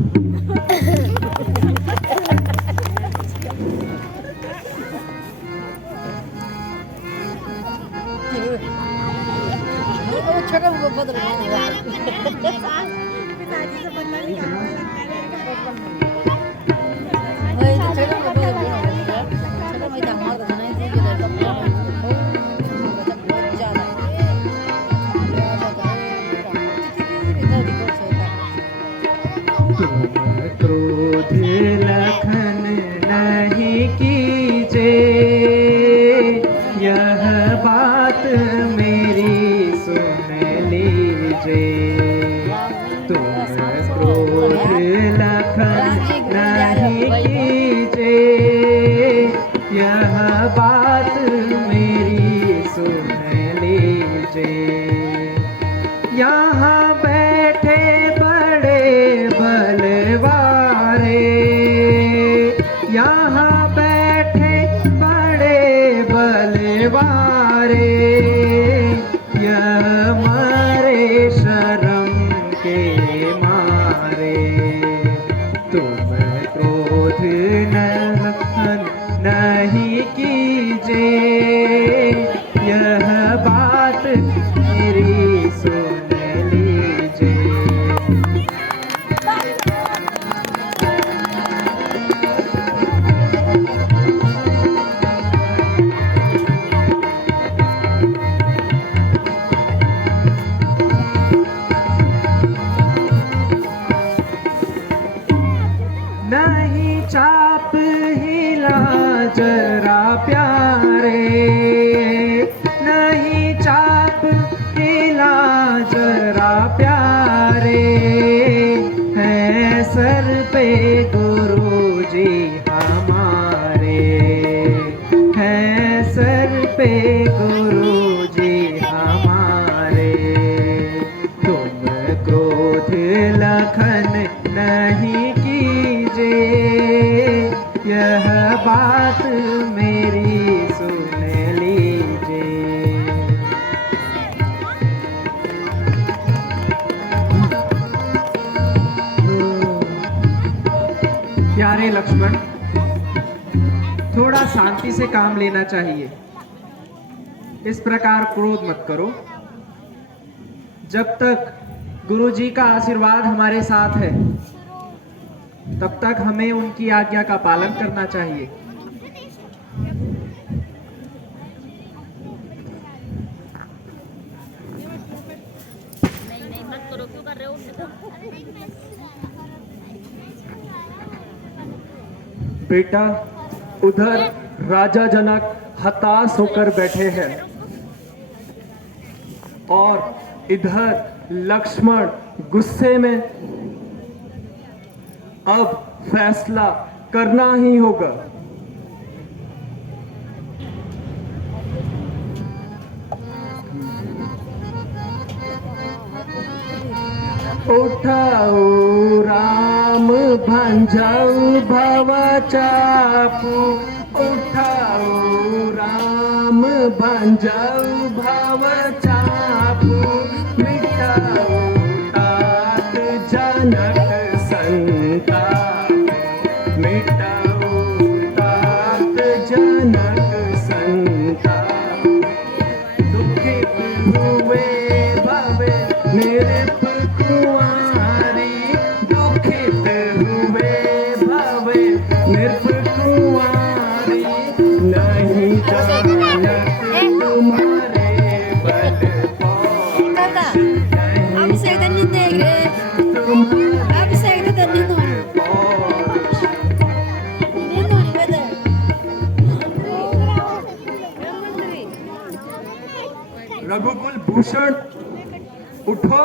छकम को बदल क्रोध लखन नहीं कीजे, यह बात मेरी सुन लीजे। तुम क्रोध लखन नहीं कीजे, यह बात मेरी सुन लीजे। यहाँ बैठे बड़े बलवारे, यहाँ बैठे बड़े बलवारे, यह मारे शर्म के मारे। तुम क्रोध लखन नहीं कीजे, यह बात मेरी सुन लीजे। नहीं चाप हिला जरा प्यारे, नहीं चाप हिला जरा प्यारे, है सर पे गुरुजी हमारे, है सर पे गुरुजी हमारे। तुम क्रोध लखन नहीं कीजे, यह बात मेरी सुन लीजे। प्यारे लक्ष्मण, थोड़ा शांति से काम लेना चाहिए। इस प्रकार क्रोध मत करो। जब तक गुरुजी का आशीर्वाद हमारे साथ है तब तक हमें उनकी आज्ञा का पालन करना चाहिए। बेटा, उधर राजा जनक हताश होकर बैठे हैं और इधर लक्ष्मण गुस्से में। अब फैसला करना ही होगा। उठाओ राम भंजाऊ भवा चापू, उठाओ राम भंजाऊ भव चापू, मिटाओ तात जनक संताप, मिटाओ तात जनक संताप। दुखित हुए भवे निरप कुंवारी, दुखित हुए भवे निरप कुंवारी, नहीं जानत तुम्हारे बल काका, अब से इधर नहीं देख रहे, अब से इधर नहीं हो, नहीं हो इधर। रघुकुल भूषण उठो,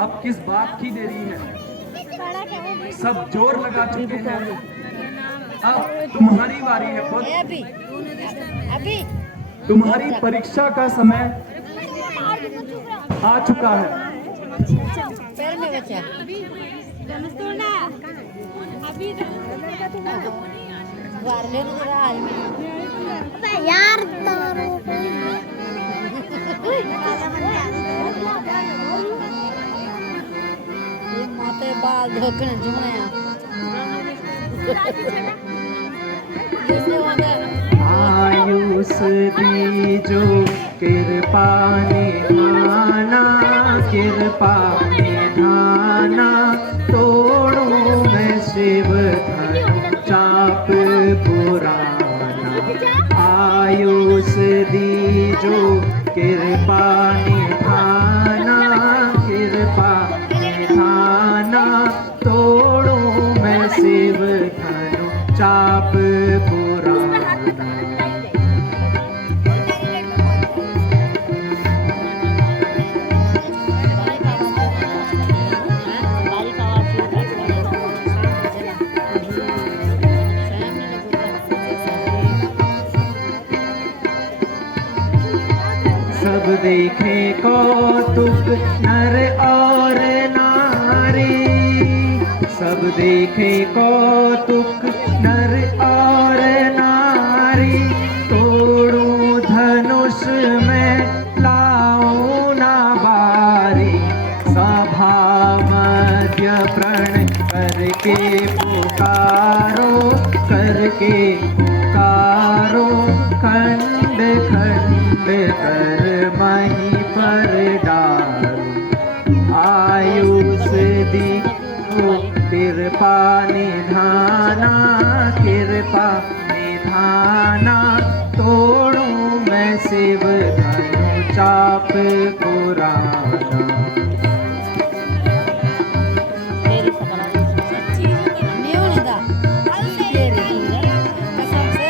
अब किस बात की देरी है? सब जोर लगा चुके हैं, अब तुम्हारी बारी है पुत्र। अभी अभी तुम्हारी परीक्षा का समय आ चुका है। पैर में बचा वारले जरा हाल में यार ये माते बाल धोकने जुमाया आयुष दीजो कृपा निधाना, कृपा निधाना, तोड़ो मैं शिव धनु चाप पुराना। आयुष दीजो कृपा निधाना, कृपा निधाना, तोड़ो मैं शिव धनु चाप पुराना। सब देखे कौतुक नर और नारी, सब देखे कौतुक नर और नारी, तोड़ूं धनुष में लाऊं ना बारी। सभा मध्य प्रण करके पुकारो, करके पुकारो, खंड खंड कर मही पर डारो। आयुष दीजो कृपा निधाना, कृपा निधाना, तोड़ूं मैं शिव धनु चाप पुराना। नहीं होने दा कसम से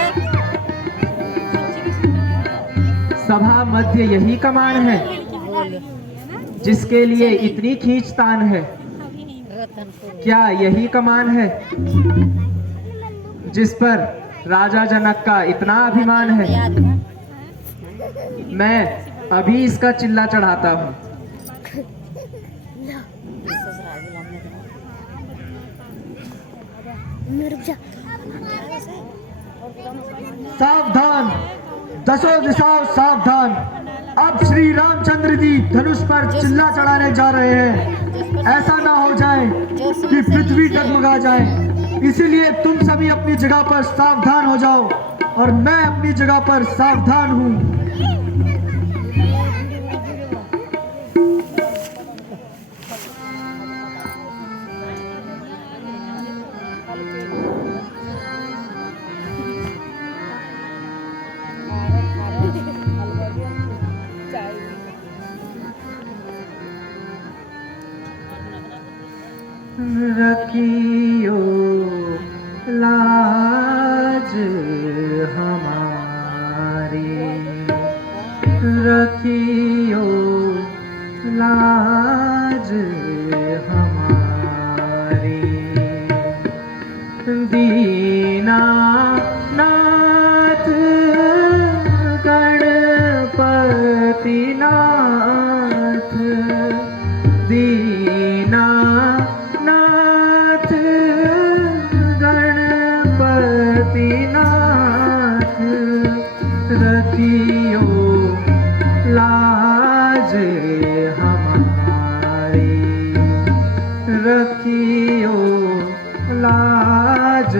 सभा मध्य यही कमान है जिसके लिए इतनी खींचतान है? क्या यही कमान है जिस पर राजा जनक का इतना अभिमान है? याद है मैं अभी इसका चिल्ला चढ़ाता हूँ। रुक जा। सावधान, दसों दिशाओं सावधान। अब श्री रामचंद्र जी धनुष पर चिल्ला चढ़ाने जा रहे हैं। ऐसा ना हो जाए कि पृथ्वी डगमगा जाए, इसीलिए तुम सभी अपनी जगह पर सावधान हो जाओ और मैं अपनी जगह पर सावधान हूँ। रखियो लाज रखियो लाज हमारी। दीनानाथ गणपति नाथ, दीनानाथ गणपति नाथ, रखियो लाज हमारी, रखियो लाज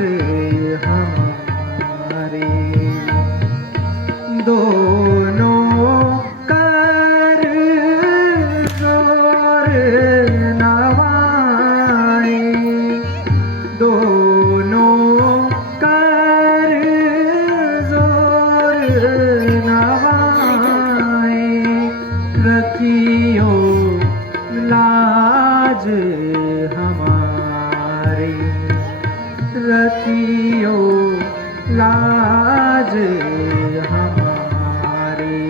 हमारी। दोनों कर जोर नवाए, दोनों कर जोर नवाए, रखियो लाज हमारी, रखियो लाज हमारी,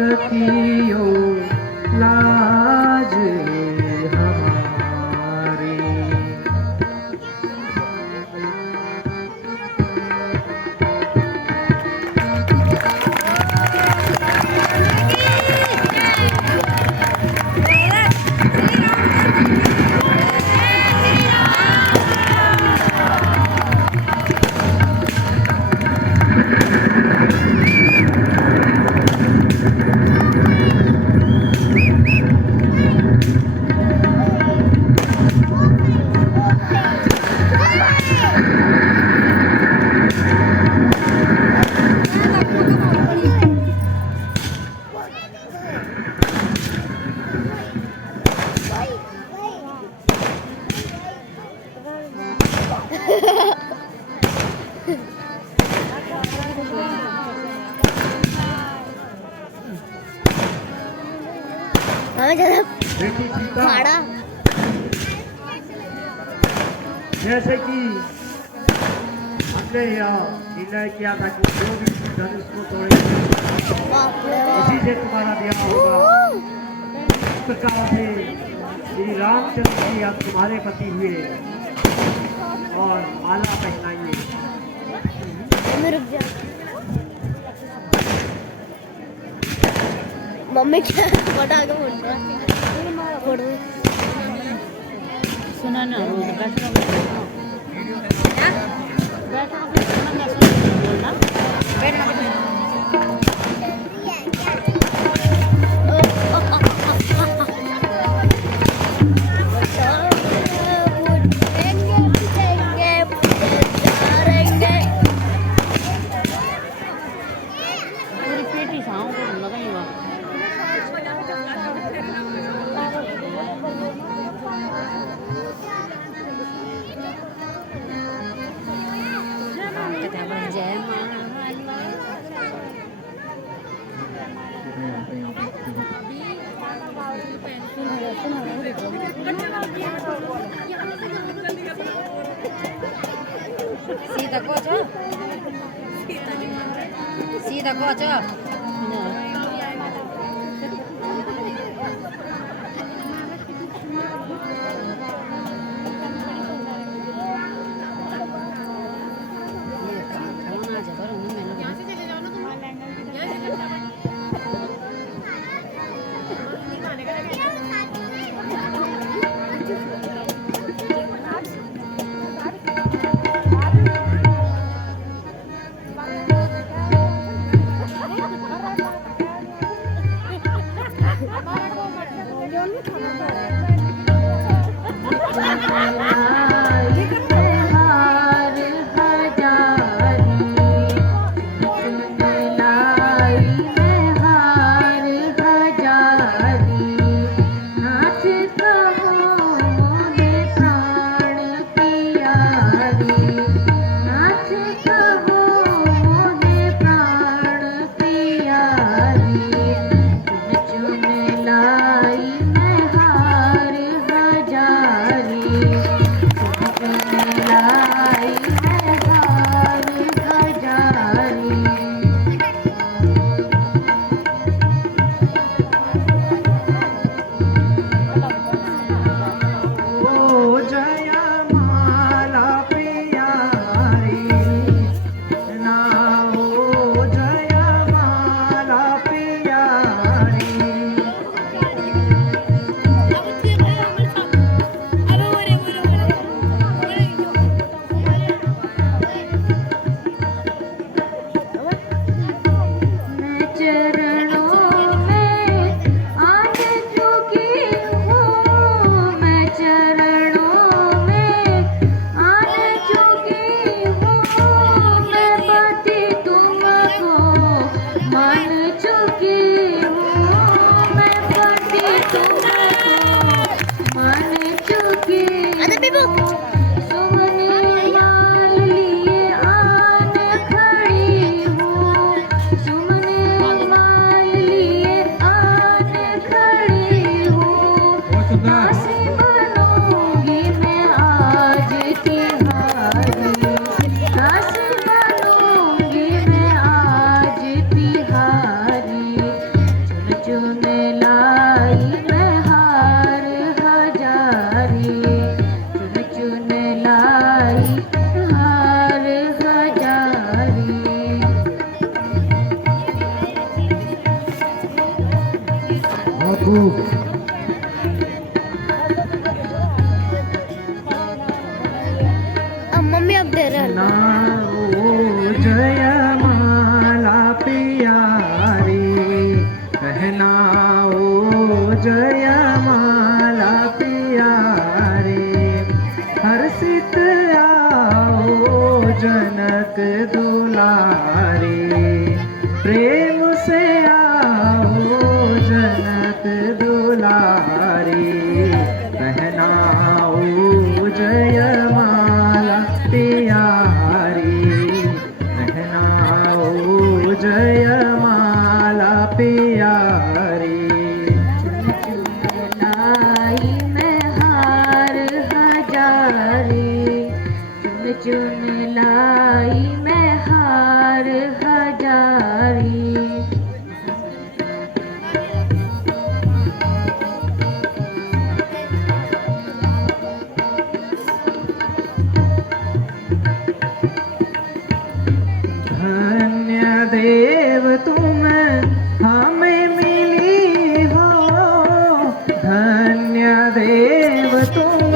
रखियो लाज हमारी। हमें जरा बेटी सीता, फाड़ा। जैसे कि हमने यह निर्णय किया था कि जो भी धनुष को तोड़ेंगे बाप रे उसी से तुम्हारा ब्याह होगा। इस प्रकार से श्री रामचंद्र जी अब तुम्हारे पति हुए और माला पहनाइए। मम्मी रुक जा। मम्मी क्या बता के बोल रहा है? सुना ना पूरी पेटी साँव को लगाइएगा। जय सीधा कोच सीधा कोच खूब। अब मम्मी अब दे रहे ना ओ जयमाला प्यारी, कहना ओ जयमाला प्यारी, हर्षित आओ जनक दुलारी, प्रेम से आओ जनक दुलारी, कहना ओ जयमाला प्यारी, कहना ओ जयमाला प्यारी। लाई मैं हार हजारी, चुन चुन लाई मैं हार हजारी। धन्य देव तुम हमें मिली हो, धन्य देव तुम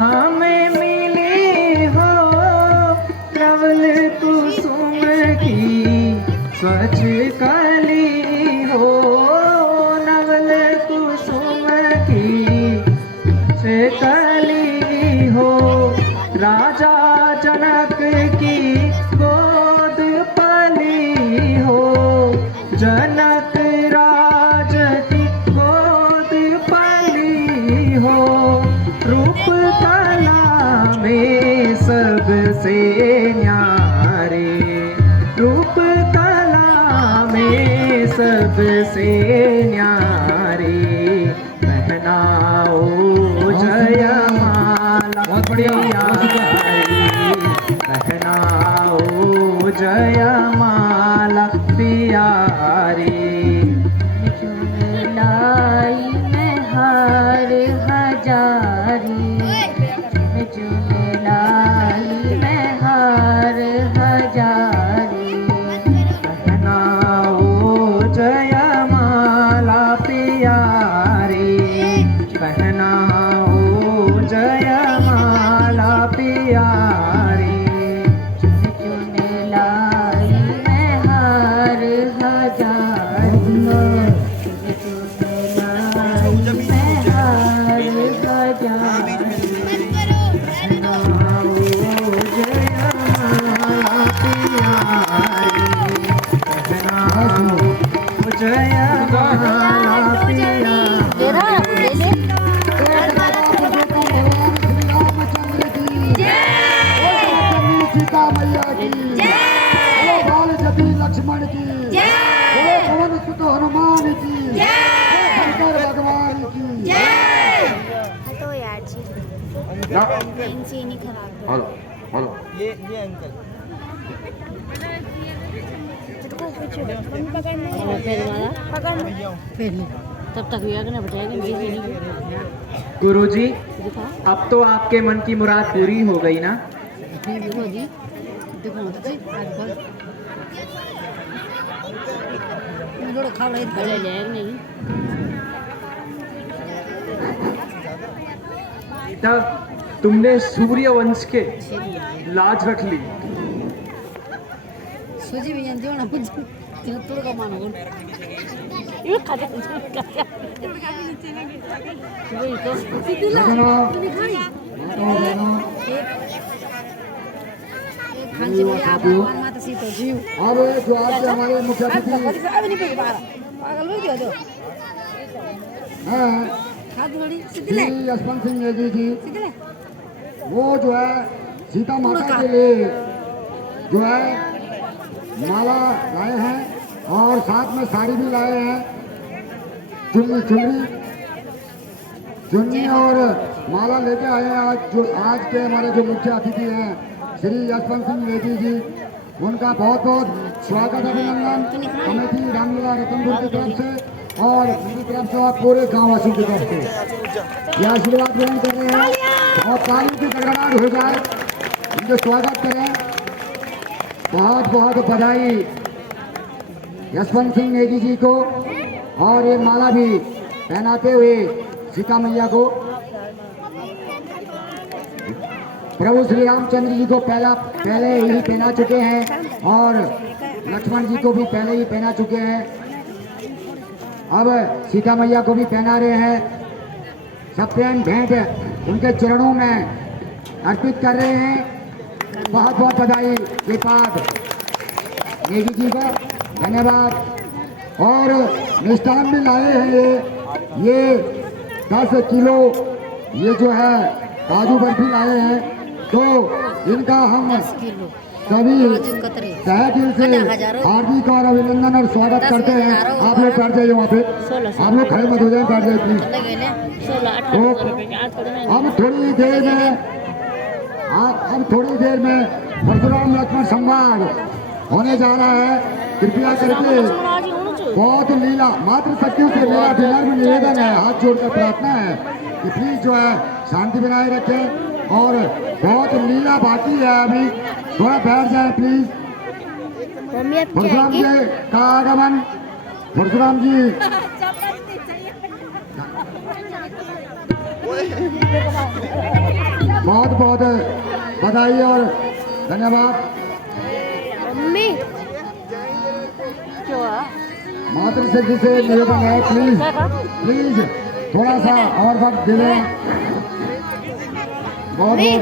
हमें मिली हो, प्रबल कुसुम की स्वच्छ कली हो, नवल कुसुम की स्वच्छ कली हो, राजा जनक की गोद पली हो, जनक राज की गोद पली हो, रूप कला में सबसे न्यारे, रूप कला में सबसे न्यारे, पहनाओ जयमाला बहुत बढ़िया, कहनाओ जयमाला प्यारी। चुन लाई मैं हार हजारी, चुन लाई मैं हार हजारी। कहनाओ जयमाला प्यारी, कहनाओ जयमाला प्यारी। चुन लाई मैं हार हजारी, चुन लाई मैं हार हजारी। कहनाओ जयमाला प्यारी, कहनाओ जयमाला प्यारी। सीता मैया की बोलो बाल सती लक्ष्मण की बोलो पवन सुत हनुमान की शंकर भगवान की। तो यार जी ना इनसे नहीं खराब हेलो हेलो मम्मी पकड़ना तब तक हुआ करना बताएगा। गुरुजी, अब तो आपके मन की मुराद पूरी हो गई ना? देखो जी, देखो जी, लोग खा रहे थे जाएगा नहीं। तब तुमने सूर्य वंश के लाज रख ली। सूजी भी जानती हो ना, कुछ तोड़ का मानो ये खाते वही तो सीधीला तूने खाई एक खांची में आप भगवान माता सीता जीव। अब जो आज के हमारे मुख्य अतिथि अभी नहीं पी बाहर पागल हो गया तो हैं खाद थोड़ी सीधीले श्री यशवंत सिंह नेगी जी, सीधीले वो जो है सीता माता के लिए जो है माला लाए हैं और साथ में साड़ी भी लाए हैं, चुन्नी और माला लेके आए हैं। आज के हमारे जो मुख्य अतिथि हैं श्री यशवंत सिंह नेगी जी, उनका बहुत बहुत स्वागत अभिनंदन कमेटी रामलीला रतनपुर की तरफ से और मेरी तरफ से और पूरे गाँव वासियों की तरफ से ये आशीर्वाद ग्रहण कर रहे हैं और ताली की गड़गड़ाहट हो जाए, उनके स्वागत करें। बहुत बहुत बधाई यशवंत सिंह नेगी जी को। और ये माला भी पहनाते हुए सीता मैया को, प्रभु श्री रामचंद्र जी को पहले ही पहना चुके हैं और लक्ष्मण जी को भी पहले ही पहना चुके हैं। अब सीता मैया को भी पहना रहे हैं। सब प्रेम भेंट उनके चरणों में अर्पित कर रहे हैं। बहुत बहुत बधाई श्रीपाद नेगी जी का, धन्यवाद। और मिष्ठान भी लाए हैं ये 10 किलो ये जो है काजू बर्फी लाए हैं, तो इनका हम सभी तहे दिल से हार्दिक और अभिनंदन और स्वागत करते हैं। आप लोग बैठ जाइए वहाँ पे, आप लोग खड़े मत हो जाए, बैठ जाइए प्लीज। तो अब थोड़ी देर में परशुराम लक्ष्मण संवाद होने जा रहा है। कृपया करके बहुत लीला मात्र शक्तियों से मेरा विनम्र निवेदन है, हाथ जोड़कर प्रार्थना है कि प्लीज जो है शांति बनाए रखें। और बहुत लीला बाकी है, अभी थोड़ा बैठ जाए प्लीज। मम्मी अब परशुराम जी का आगमन, परशुराम जी बहुत बहुत बधाई और धन्यवाद। मम्मी मात्र शक्ति से निवेदन है, प्लीज थोड़ा सा और वक्त दे दें। बहुत लीला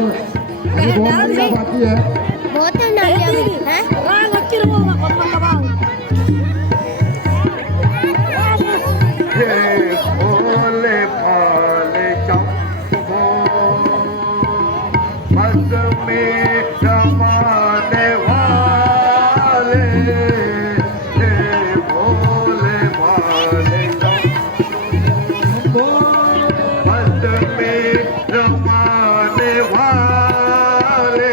बाकी है। बहुत ठंडा है। भोले भाले चंपो मत में रमाने वाले, भोले भाले चंपो मत में रमाने वाले,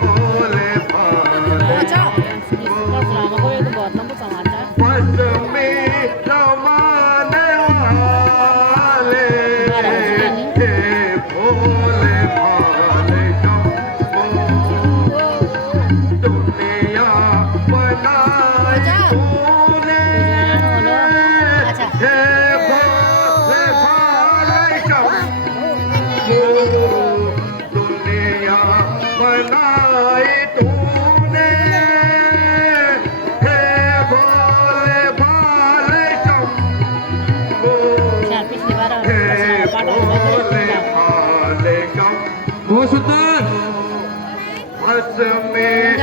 भोले भाले बहुत सुंदर। में